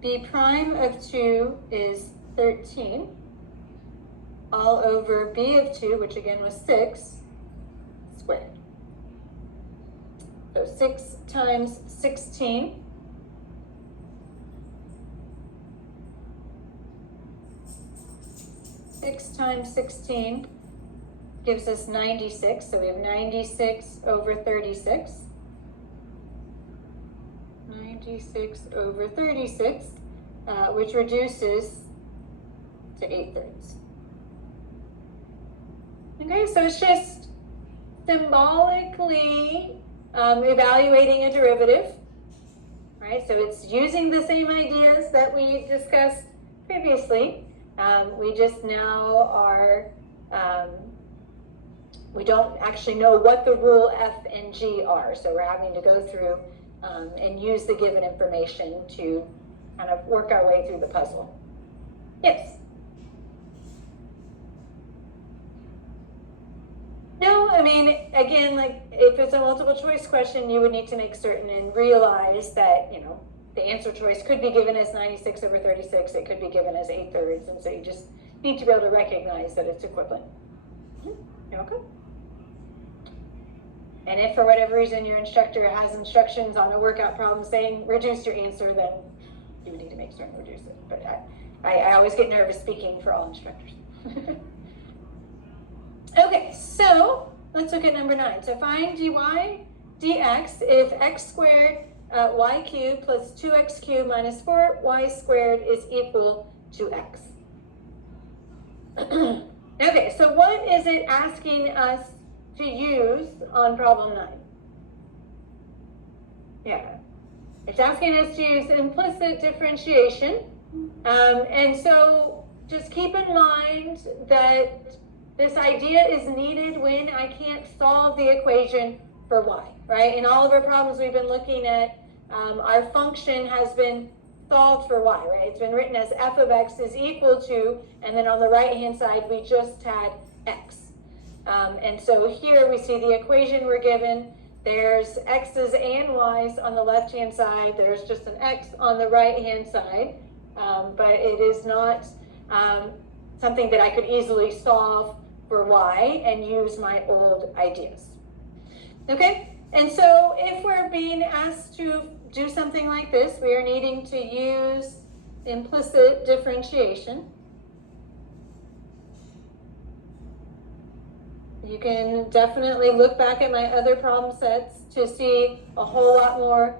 B prime of 2 is 13. All over b of 2, which again was 6, squared. So 6 times 16 . 6 times 16 gives us 96, so we have 96 over 36. 96 over 36, which reduces to 8/3. Okay, so it's just symbolically evaluating a derivative, right? So it's using the same ideas that we discussed previously. We just now are, we don't actually know what the rule F and G are. So we're having to go through and use the given information to kind of work our way through the puzzle. Yes? No, I mean, again, like if it's a multiple choice question, you would need to make certain and realize that, you know, the answer choice could be given as 96 over 36. It could be given as 8/3. And so you just need to be able to recognize that it's equivalent. You're welcome. And if for whatever reason your instructor has instructions on a workout problem saying reduce your answer, then you would need to make certain to reduce it. But I always get nervous speaking for all instructors. Okay, so let's look at number 9. So find dy dx if x squared y cubed plus 2x cubed minus 4y squared is equal to x. Okay, so what is it asking us to use on problem 9? Yeah, it's asking us to use implicit differentiation. And so just keep in mind that this idea is needed when I can't solve the equation for y, right? In all of our problems we've been looking at, our function has been solved for y, right? It's been written as f of x is equal to, and then on the right-hand side, we just had x. And so here we see the equation we're given. There's x's and y's on the left-hand side. There's just an x on the right-hand side. But it is not something that I could easily solve for y and use my old ideas. Okay? And so if we're being asked to do something like this, we are needing to use implicit differentiation. You can definitely look back at my other problem sets to see a whole lot more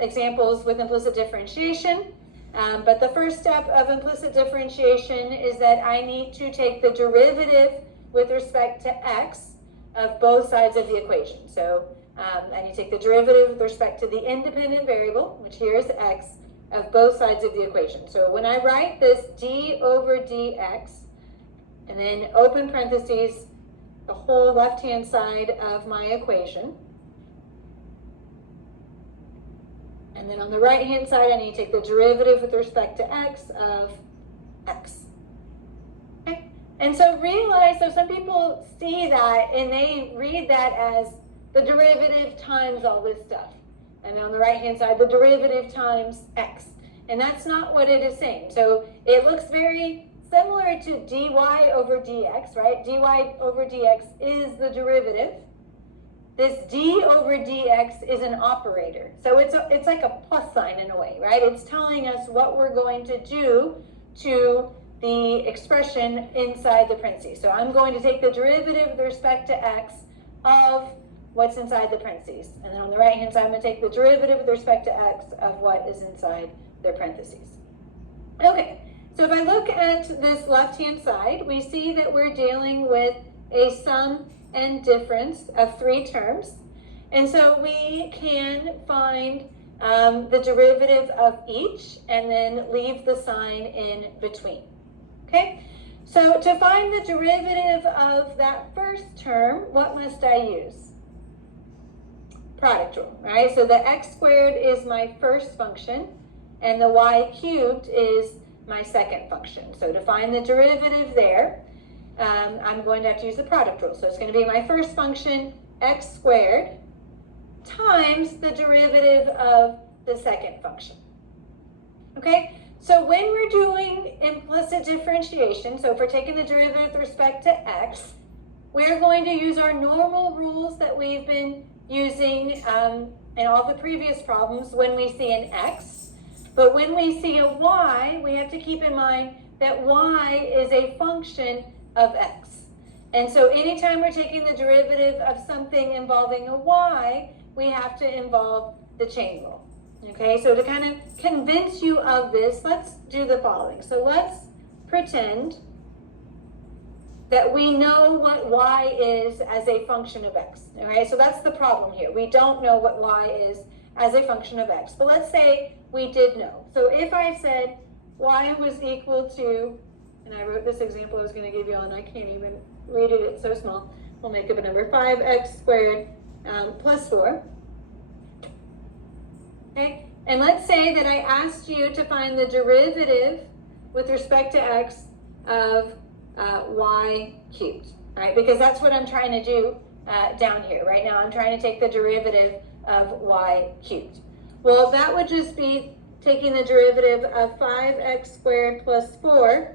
examples with implicit differentiation. But the first step of implicit differentiation is that I need to take the derivative with respect to x of both sides of the equation. So I need to take the derivative with respect to the independent variable, which here is x, of both sides of the equation. So when I write this d over dx, and then open parentheses, the whole left-hand side of my equation. And then on the right-hand side, I need to take the derivative with respect to x of x. Okay? And so realize, so some people see that and they read that as the derivative times all this stuff. And then on the right-hand side, the derivative times x. And that's not what it is saying. So it looks very similar to dy over dx, right? dy over dx is the derivative. This d over dx is an operator. So it's like a plus sign in a way, right? It's telling us what we're going to do to the expression inside the parentheses. So I'm going to take the derivative with respect to x of what's inside the parentheses. And then on the right-hand side, I'm going to take the derivative with respect to x of what is inside their parentheses. Okay, so if I look at this left-hand side, we see that we're dealing with a sum and difference of 3 terms. And so we can find the derivative of each and then leave the sign in between. Okay, so to find the derivative of that first term, what must I use? Product rule, right? So the x squared is my first function and the y cubed is my second function. So to find the derivative there, I'm going to have to use the product rule. So it's going to be my first function, x squared, times the derivative of the second function. Okay, so when we're doing implicit differentiation, so if we're taking the derivative with respect to x, we're going to use our normal rules that we've been using in all the previous problems when we see an x. But when we see a y, we have to keep in mind that y is a function of x. And so anytime we're taking the derivative of something involving a y, we have to involve the chain rule. Okay, so to kind of convince you of this, let's do the following. So let's pretend that we know what y is as a function of x. Okay, so that's the problem here. We don't know what y is as a function of x. But let's say we did know. So if I said y was equal to, and I wrote this example I was going to give you all, and I can't even read it, it's so small. We'll make up a number, 5x squared plus 4. Okay, and let's say that I asked you to find the derivative with respect to x of y cubed, right? Because that's what I'm trying to do down here. Right now I'm trying to take the derivative of y cubed. Well, that would just be taking the derivative of 5x squared plus 4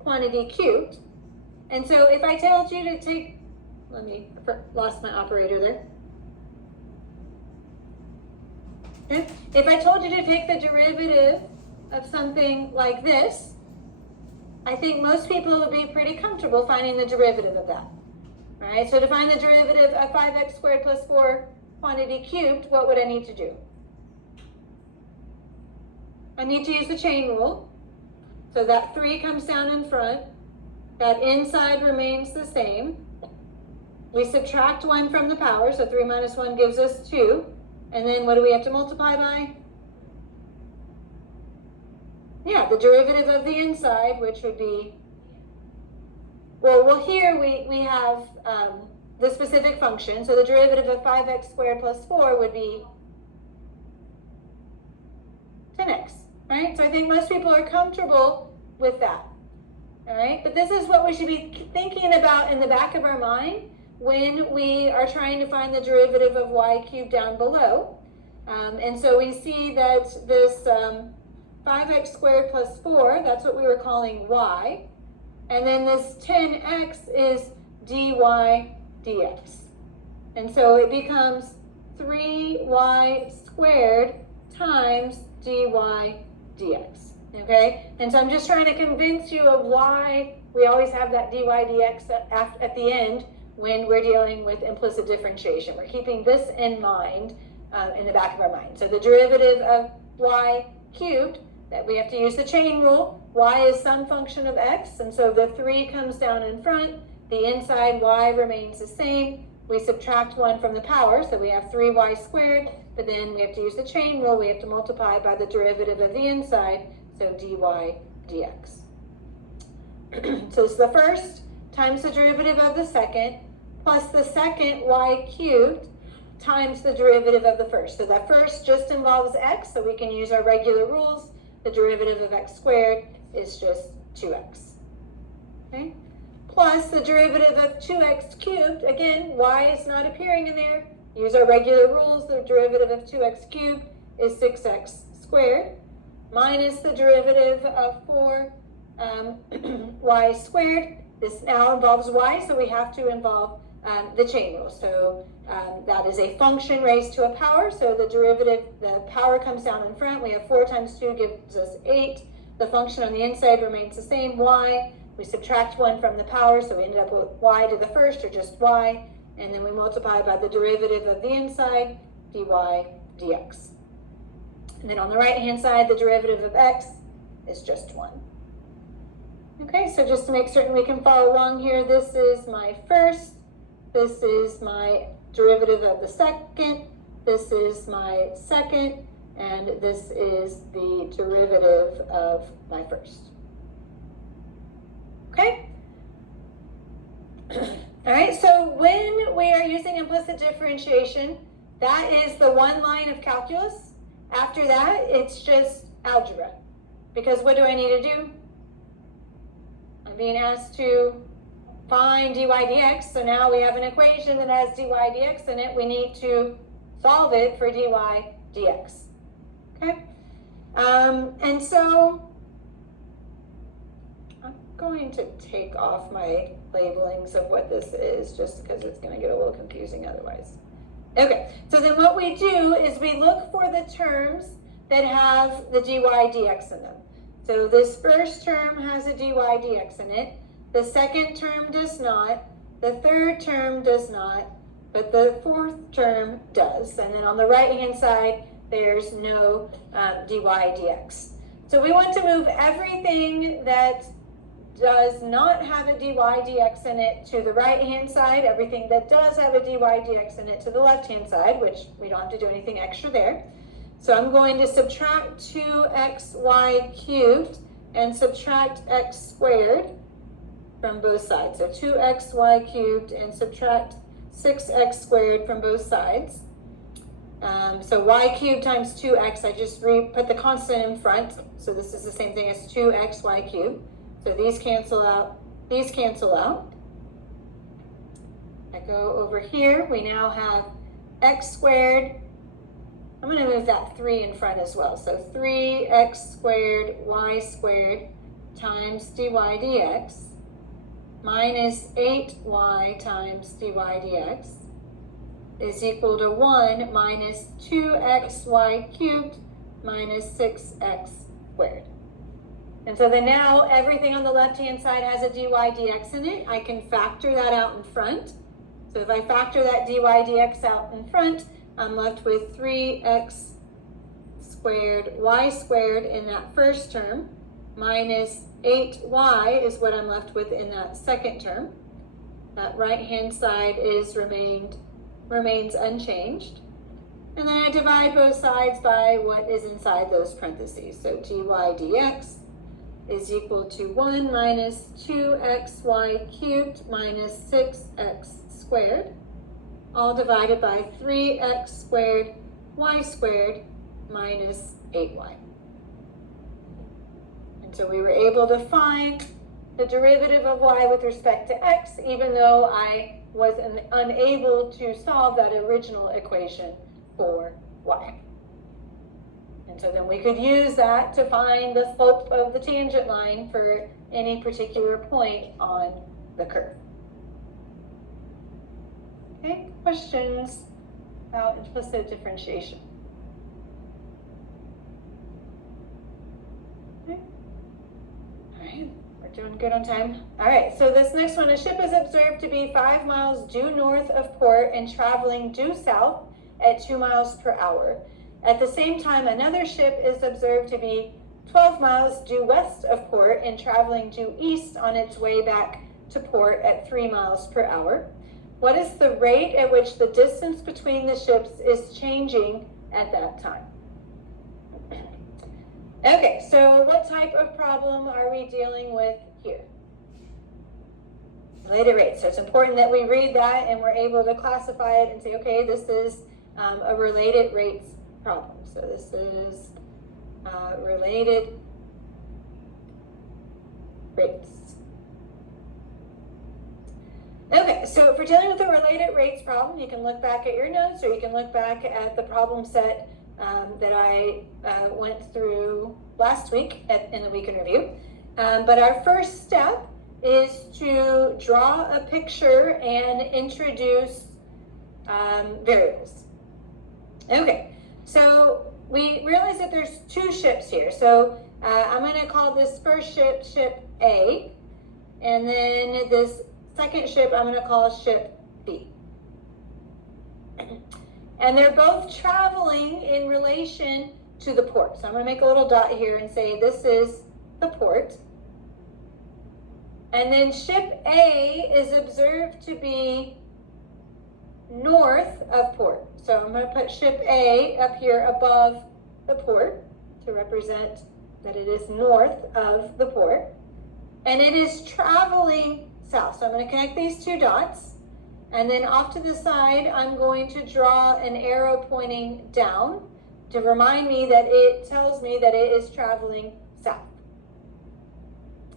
quantity cubed. And so if I told you to take, lost my operator there. Okay. If I told you to take the derivative of something like this, I think most people would be pretty comfortable finding the derivative of that. All right, so to find the derivative of 5x squared plus 4 quantity cubed, what would I need to do? I need to use the chain rule. So that 3 comes down in front. That inside remains the same. We subtract 1 from the power, so 3 minus 1 gives us 2. And then what do we have to multiply by? Yeah, the derivative of the inside, which would be, well here we have the specific function. So the derivative of 5x squared plus 4 would be 10x, right? So I think most people are comfortable with that, all right? But this is what we should be thinking about in the back of our mind when we are trying to find the derivative of y cubed down below. And so we see that this 5x squared plus 4, that's what we were calling y. And then this 10x is dy dx. And so it becomes 3y squared times dy dx. Okay? And so I'm just trying to convince you of why we always have that dy dx at the end when we're dealing with implicit differentiation. We're keeping this in mind in the back of our mind. So the derivative of y cubed, that we have to use the chain rule. Y is some function of x, and so the 3 comes down in front. The inside y remains the same. We subtract 1 from the power, so we have 3y squared, but then we have to use the chain rule. We have to multiply by the derivative of the inside, so dy dx. So this is the first times the derivative of the second, plus the second y cubed times the derivative of the first. So that first just involves x, so we can use our regular rules. The derivative of x squared is just 2x. Okay? Plus the derivative of 2x cubed, again, y is not appearing in there. Use our regular rules. The derivative of 2x cubed is 6x squared, minus the derivative of 4y squared. This now involves y, so we have to involve the chain rule. So that is a function raised to a power. So the derivative, the power comes down in front. We have 4 times 2 gives us 8 The function on the inside remains the same, y. We subtract 1 from the power, so we ended up with y to the first, or just y. And then we multiply by the derivative of the inside, dy dx. And then on the right-hand side, the derivative of x is just 1. Okay, so just to make certain we can follow along here, this is my first, this is my derivative of the second, this is my second, and this is the derivative of my first. Okay? All right, so when we are using implicit differentiation, that is the one line of calculus. After that, it's just algebra. Because what do I need to do? I'm being asked to find dy dx, so now we have an equation that has dy dx in it. We need to solve it for dy dx. Okay? And so I'm going to take off my labelings of what this is, just because it's going to get a little confusing otherwise. Okay, so then what we do is we look for the terms that have the dy dx in them. So this first term has a dy dx in it. The second term does not. The third term does not. But the fourth term does. And then on the right-hand side, there's no dy dx. So we want to move everything that does not have a dy dx in it to the right-hand side, everything that does have a dy dx in it to the left-hand side, which we don't have to do anything extra there. So I'm going to subtract 2xy cubed and subtract x squared from both sides. So 2xy cubed and subtract 6x squared from both sides. So y cubed times 2x, I just put the constant in front. So this is the same thing as 2xy cubed. So these cancel out, these cancel out. I go over here, we now have x squared. I'm going to move that 3 in front as well. So 3x squared y squared times dy dx minus 8y times dy dx is equal to 1 minus 2xy cubed minus 6x squared. And so then now everything on the left-hand side has a dy dx in it. I can factor that out in front. So if I factor that dy dx out in front, I'm left with 3x squared y squared in that first term minus 8y is what I'm left with in that second term. That right-hand side remains unchanged. And then I divide both sides by what is inside those parentheses. So dy dx is equal to 1 minus 2xy cubed minus 6x squared, all divided by 3x squared y squared minus 8y. And so we were able to find the derivative of y with respect to x, even though I was unable to solve that original equation for y. And so then we could use that to find the slope of the tangent line for any particular point on the curve. Okay, questions about implicit differentiation? Okay. All right, we're doing good on time. All right, so this next one, a ship is observed to be 5 miles due north of port and traveling due south at 2 miles per hour. At the same time, another ship is observed to be 12 miles due west of port and traveling due east on its way back to port at 3 miles per hour. What is the rate at which the distance between the ships is changing at that time? Okay, so what type of problem are we dealing with here? Related rates. So it's important that we read that and we're able to classify it and say, okay, this is a related rates problem. So this is related rates. Okay, so if we're dealing with a related rates problem, you can look back at your notes or you can look back at the problem set that I went through last week in the week in review. But our first step is to draw a picture and introduce variables. Okay, so we realize that there's two ships here. So I'm going to call this first ship, ship A, and then this second ship, I'm going to call ship B. And they're both traveling in relation to the port. So I'm going to make a little dot here and say this is the port. And then ship A is observed to be north of port. So I'm going to put ship A up here above the port to represent that it is north of the port. And it is traveling south. So I'm going to connect these two dots. And then off to the side, I'm going to draw an arrow pointing down to remind me that it tells me that it is traveling south.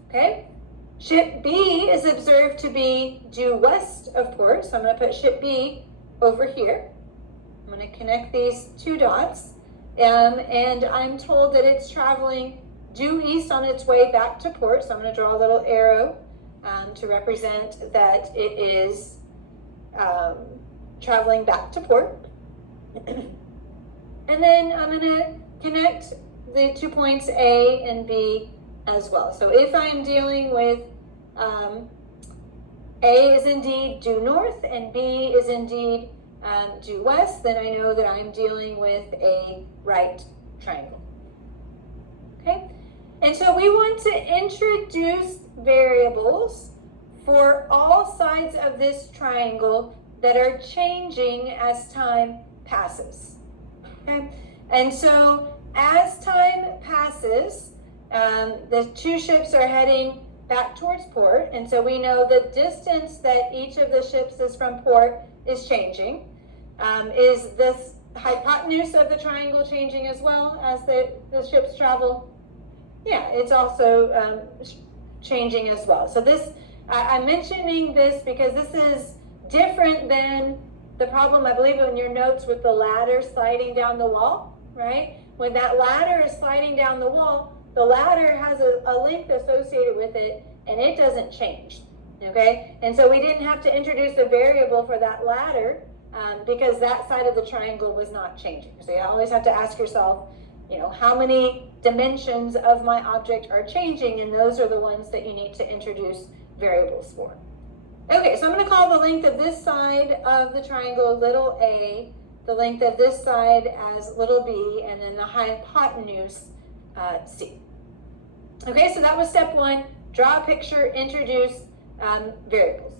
Okay? Ship B is observed to be due west of port. So I'm going to put ship B over here. I'm going to connect these two dots. And I'm told that it's traveling due east on its way back to port. So I'm going to draw a little arrow to represent that it is traveling back to port. And then I'm going to connect the 2 points A and B as well. So if I'm dealing with A is indeed due north and B is indeed due west, then I know that I'm dealing with a right triangle. Okay? And so we want to introduce variables for all sides of this triangle that are changing as time passes. Okay? And so as time passes, the two ships are heading back towards port, and so we know the distance that each of the ships is from port is changing. Is this hypotenuse of the triangle changing as well as the ships travel? Yeah, it's also changing as well. So this, I'm mentioning this because this is different than the problem, I believe, in your notes with the ladder sliding down the wall, right? When that ladder is sliding down the wall, the ladder has a length associated with it, and it doesn't change, okay? And so we didn't have to introduce a variable for that ladder because that side of the triangle was not changing. So you always have to ask yourself, you know, how many dimensions of my object are changing, and those are the ones that you need to introduce variables for. Okay, so I'm going to call the length of this side of the triangle little a, the length of this side as little b, and then the hypotenuse c. Okay, so that was step one. Draw a picture, introduce variables.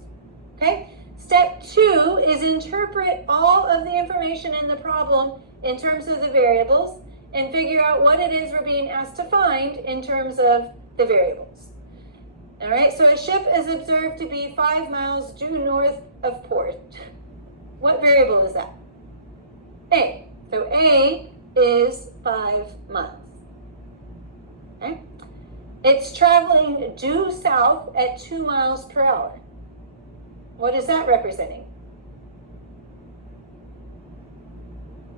Okay, step two is interpret all of the information in the problem in terms of the variables and figure out what it is we're being asked to find in terms of the variables. All right, so a ship is observed to be 5 miles due north of port. What variable is that? A. So A is 5 miles. Okay. It's traveling due south at 2 miles per hour. What is that representing?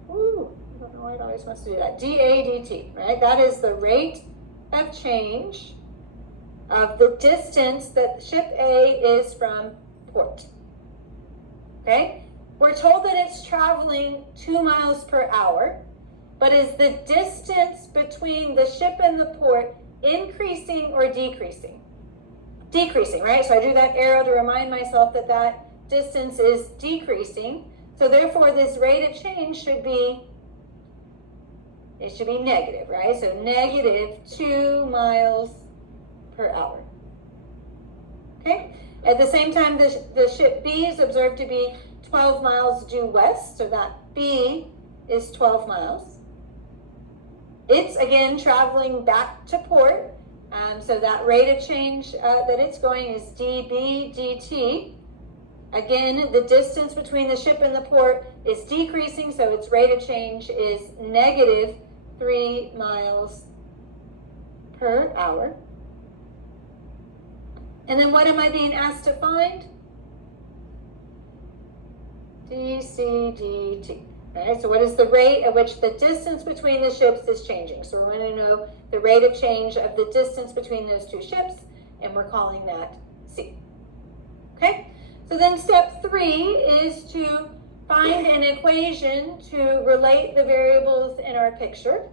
Ooh, I don't know why it always wants to do that. dA/dt, right? That is the rate of change of the distance that ship A is from port. Okay? We're told that it's traveling 2 miles per hour, but is the distance between the ship and the port increasing or decreasing? Decreasing, right? So I drew that arrow to remind myself that that distance is decreasing. So therefore, this rate of change should be, it should be negative, right? So negative 2 miles per hour. Okay? At the same time, the ship B is observed to be 12 miles due west, so that B is 12 miles. It's, again, traveling back to port, so that rate of change that it's going is dB/dt. Again, the distance between the ship and the port is decreasing, so its rate of change is negative 3 miles per hour. And then what am I being asked to find? dC/dt. Right? So what is the rate at which the distance between the ships is changing? So we're going to know the rate of change of the distance between those two ships, and we're calling that c. Okay? So then step 3 is to find an equation to relate the variables in our picture.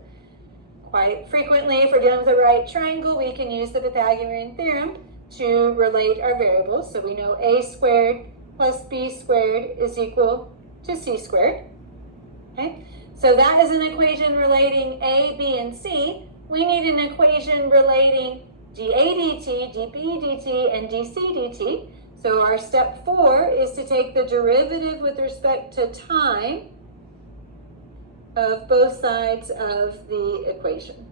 quite frequently, if we're dealing with a right triangle, we can use the Pythagorean theorem to relate our variables. So we know a squared plus b squared is equal to c squared. Okay, so that is an equation relating a, b, and c. We need an equation relating dA dt, dB dt, and dC dt. So our step 4 is to take the derivative with respect to time of both sides of the equation.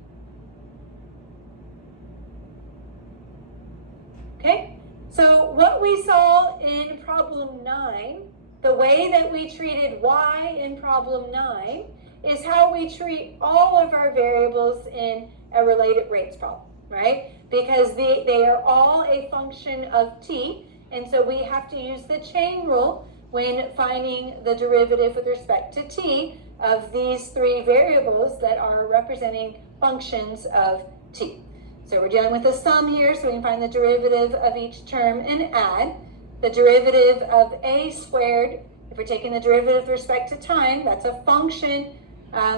Okay, so what we saw in problem 9, the way that we treated y in problem 9 is how we treat all of our variables in a related rates problem, right? Because they are all a function of t, and so we have to use the chain rule when finding the derivative with respect to t of these 3 variables that are representing functions of t. So we're dealing with a sum here, so we can find the derivative of each term and add. The derivative of a squared, if we're taking the derivative with respect to time, that's a function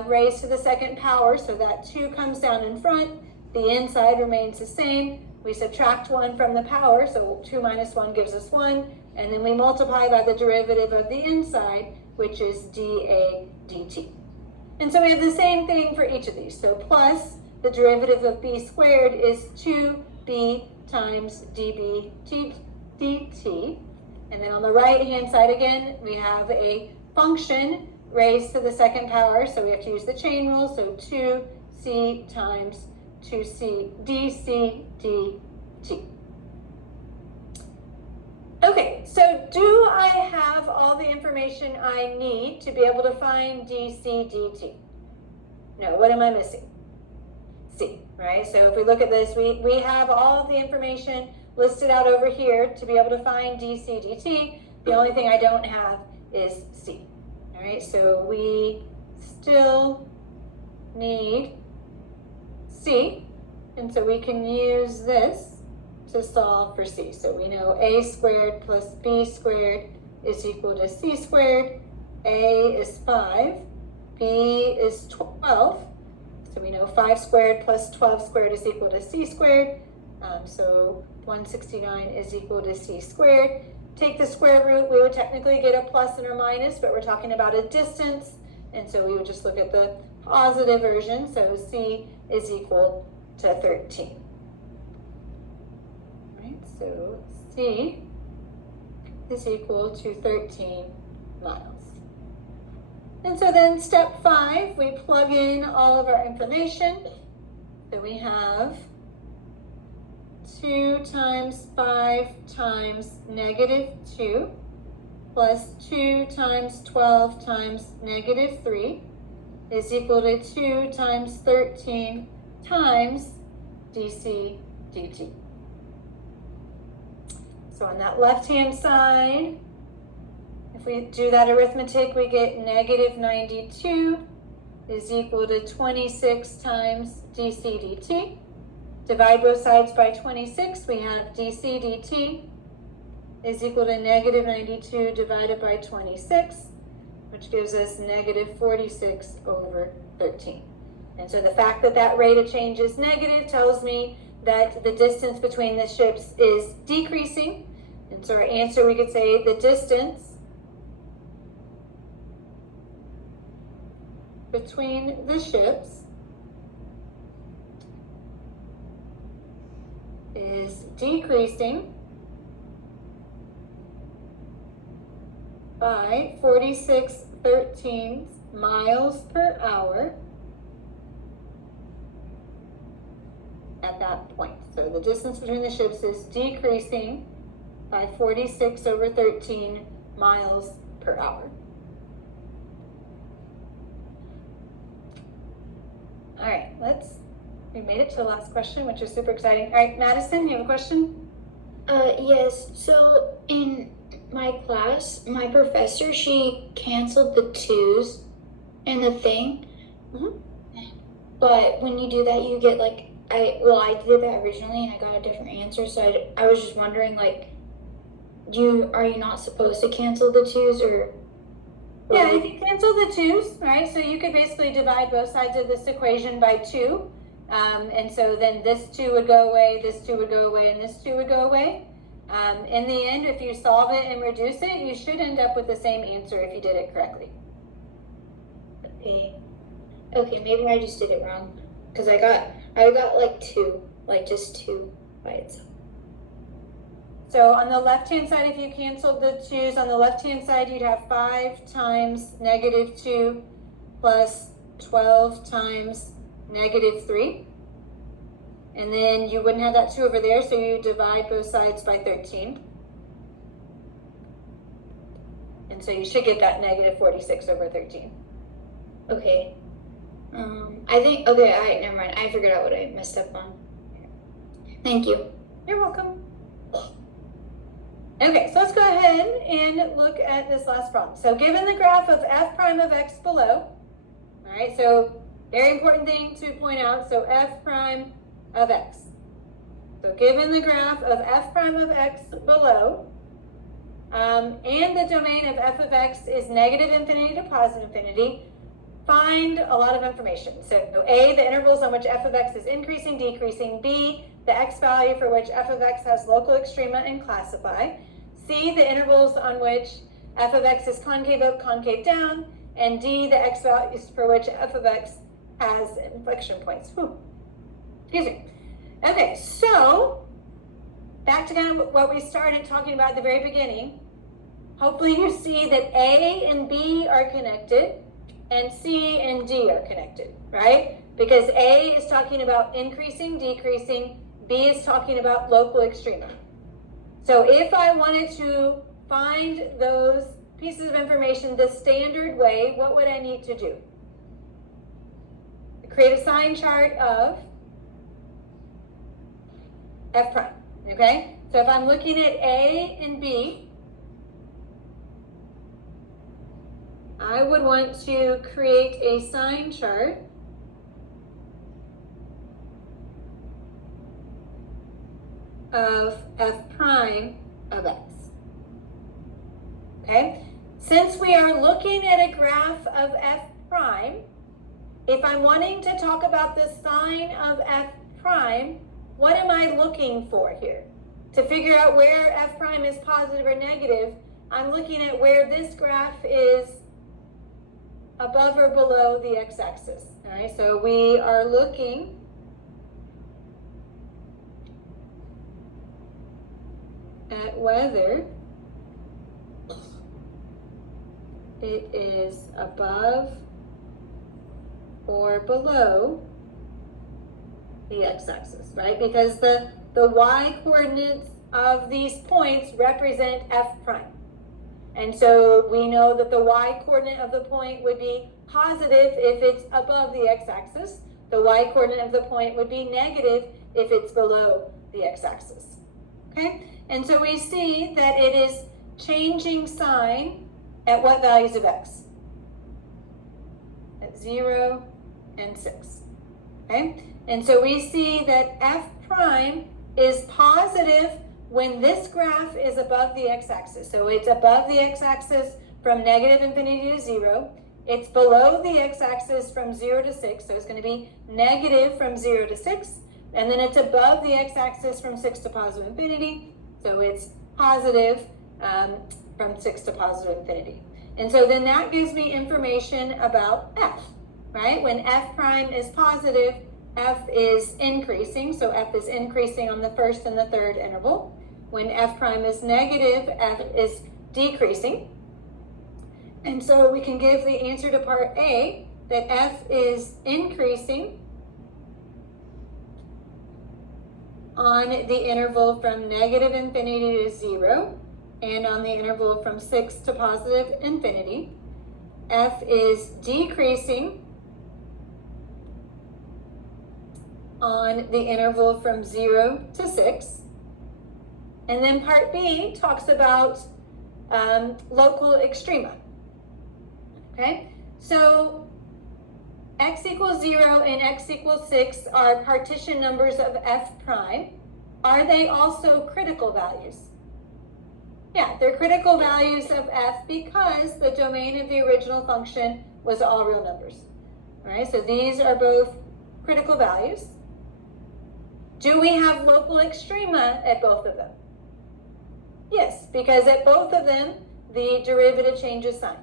raised to the second power, so that 2 comes down in front. The inside remains the same. We subtract 1 from the power, so 2 minus 1 gives us 1, and then we multiply by the derivative of the inside, which is dA dt. And so we have the same thing for each of these. So plus the derivative of b squared is 2b times dB dt. And then on the right hand side again, we have a function raised to the second power, so we have to use the chain rule, so 2c times 2c dc dt. Okay, so do I have all the information I need to be able to find dc dt? No, what am I missing? C, right? So if we look at this, we have all of the information listed out over here to be able to find dc dt. The only thing I don't have is c. All right, so we still need c, and so we can use this to solve for c. So we know a squared plus b squared is equal to c squared. A is 5, b is 12. So we know 5 squared plus 12 squared is equal to c squared. So 169 is equal to c squared. Take the square root, we would technically get a plus and or minus, but we're talking about a distance, and so we would just look at the positive version. So c is equal to 13. So c is equal to 13 miles. And so then step 5, we plug in all of our information. So we have 2 times 5 times negative 2 plus 2 times 12 times negative 3 is equal to 2 times 13 times dc dt. So on that left-hand side, if we do that arithmetic, we get negative 92 is equal to 26 times dc dt. Divide both sides by 26, we have dc dt is equal to negative 92 divided by 26, which gives us negative 46 over 13. And so the fact that that rate of change is negative tells me that the distance between the ships is decreasing. And so our answer, we could say the distance between the ships is decreasing by 46/13 miles per hour at that point. So the distance between the ships is decreasing by 46/13 miles per hour. All right, we made it to the last question, which is super exciting. All right, Madison, you have a question? Yes, so in my class, my professor, she canceled the 2's in the thing. Mhm. But when you do that, you get like, I did that originally and I got a different answer, so I was just wondering, like, are you not supposed to cancel the 2's, or Yeah, if you cancel the 2's, right, so you could basically divide both sides of this equation by 2. And so then this 2 would go away, this 2 would go away, and this 2 would go away. In the end, if you solve it and reduce it, you should end up with the same answer if you did it correctly. Okay, maybe I just did it wrong. Because I got like 2, like just 2 by itself. So on the left-hand side, if you canceled the 2's, on the left-hand side, you'd have 5 times negative 2 plus 12 times negative 3. And then you wouldn't have that 2 over there, so you divide both sides by 13. And so you should get that negative 46 over 13. Okay. Okay, never mind. I figured out what I messed up on. Thank you. You're welcome. Okay, so let's go ahead and look at this last problem. So given the graph of f prime of x below, all right, so very important thing to point out, so f prime of x. So given the graph of f prime of x below, and the domain of f of x is negative infinity to positive infinity, find a lot of information. So A, the intervals on which f of x is increasing, decreasing. B, the x value for which f of x has local extrema and classify. C, the intervals on which f of x is concave up, concave down. And D, the x values for which f of x has inflection points. Whew. Excuse me. Okay, so back to kind of what we started talking about at the very beginning. Hopefully you see that A and B are connected and C and D are connected, right? Because A is talking about increasing, decreasing. B is talking about local extrema. So if I wanted to find those pieces of information the standard way, what would I need to do? Create a sign chart of f prime, okay? So if I'm looking at A and B, I would want to create a sign chart of f prime of x. Okay? Since we are looking at a graph of f prime, if I'm wanting to talk about the sign of f prime, what am I looking for here? To figure out where f prime is positive or negative, I'm looking at where this graph is above or below the x-axis. All right, so we are looking at whether it is above or below the x-axis, right? Because the y coordinates of these points represent f prime. And so we know that the y coordinate of the point would be positive if it's above the x-axis. The y coordinate of the point would be negative if it's below the x-axis. Okay? And so we see that it is changing sign at what values of x? At 0 and 6. Okay? And so we see that f prime is positive when this graph is above the x-axis. So it's above the x-axis from negative infinity to 0. It's below the x-axis from 0 to 6. So it's going to be negative from 0 to 6. And then it's above the x-axis from 6 to positive infinity. So it's positive from 6 to positive infinity. And so then that gives me information about f, right? When f prime is positive, f is increasing. So f is increasing on the first and the third interval. When f prime is negative, f is decreasing. And so we can give the answer to part A that f is increasing on the interval from negative infinity to 0 and on the interval from 6 to positive infinity. F is decreasing on the interval from 0 to 6. And then part B talks about local extrema. Okay, so x equals 0 and x equals 6 are partition numbers of f prime. Are they also critical values? Yeah, they're critical values of f because the domain of the original function was all real numbers. All right, so these are both critical values. Do we have local extrema at both of them? Yes, because at both of them, the derivative changes sign.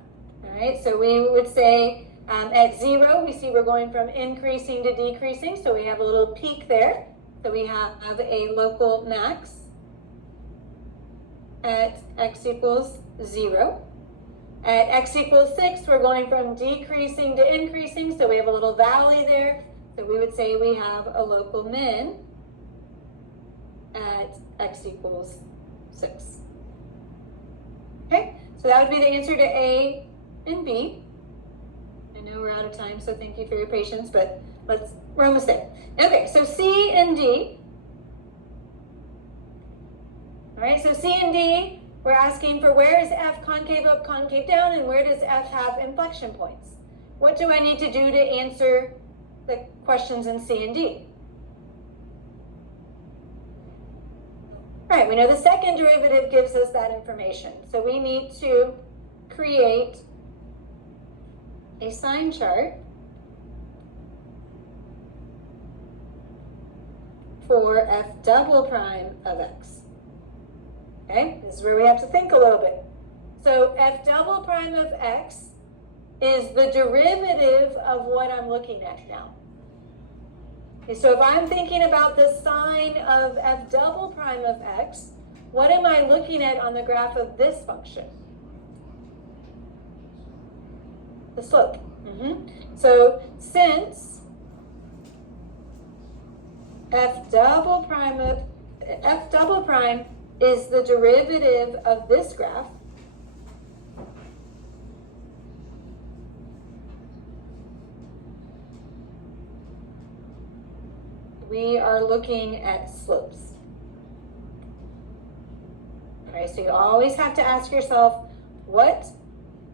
All right, so we would say at 0, we see we're going from increasing to decreasing, so we have a little peak there. So we have a local max at x equals 0. At x equals 6, we're going from decreasing to increasing, so we have a little valley there. So we would say we have a local min at x equals 6. Okay, so that would be the answer to A and B. I know we're out of time, so thank you for your patience, but we're almost there. Okay, so C and D. All right, so C and D, we're asking for where is F concave up, concave down, and where does F have inflection points? What do I need to do to answer the questions in C and D? All right, we know the second derivative gives us that information. So we need to create a sign chart for f double prime of x. Okay, this is where we have to think a little bit. So f double prime of x is the derivative of what I'm looking at now. Okay, so if I'm thinking about the sign of f double prime of x, what am I looking at on the graph of this function? The slope. So since f double prime is the derivative of this graph, we are looking at slopes. All right, so you always have to ask yourself, what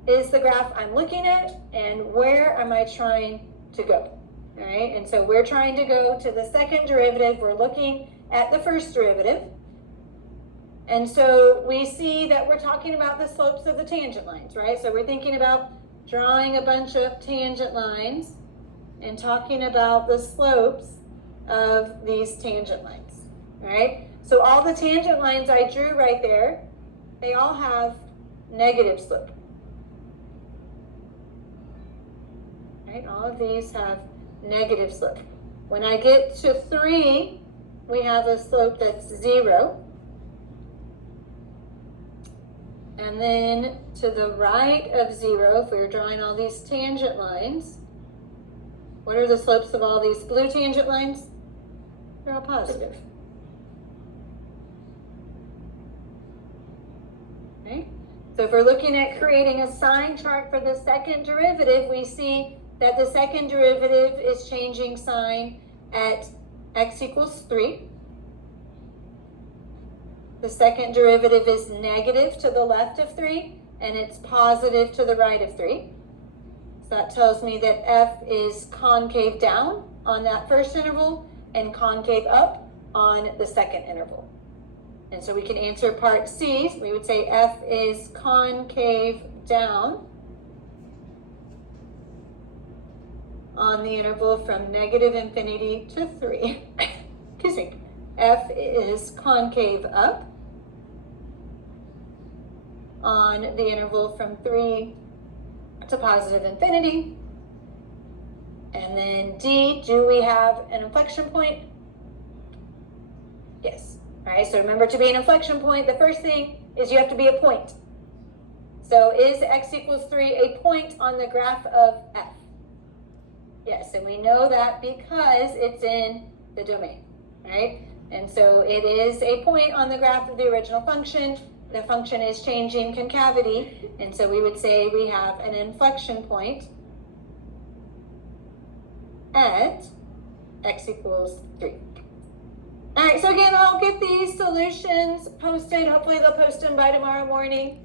is the graph I'm looking at and where am I trying to go? All right, and so we're trying to go to the second derivative. We're looking at the first derivative. And so we see that we're talking about the slopes of the tangent lines, right? So we're thinking about drawing a bunch of tangent lines and talking about the slopes of these tangent lines, all right? So all the tangent lines I drew right there, they all have negative slope. Right? All of these have negative slope. When I get to 3, we have a slope that's 0. And then to the right of 0, if we were drawing all these tangent lines, what are the slopes of all these blue tangent lines? They're all positive. Okay? So if we're looking at creating a sign chart for the second derivative, we see that the second derivative is changing sign at x equals 3. The second derivative is negative to the left of 3, and it's positive to the right of 3. So that tells me that f is concave down on that first interval and concave up on the second interval. And so we can answer part C. We would say f is concave down on the interval from -infinity to 3. Excuse me. F is concave up on the interval from 3 to +infinity. And then D, do we have an inflection point? Yes. All right, so remember, to be an inflection point, the first thing is you have to be a point. So is x equals 3 a point on the graph of f? Yes, and we know that because it's in the domain, right? And so it is a point on the graph of the original function. The function is changing concavity, and so we would say we have an inflection point at x equals 3. All right, so again, I'll get these solutions posted. Hopefully they'll post them by tomorrow morning.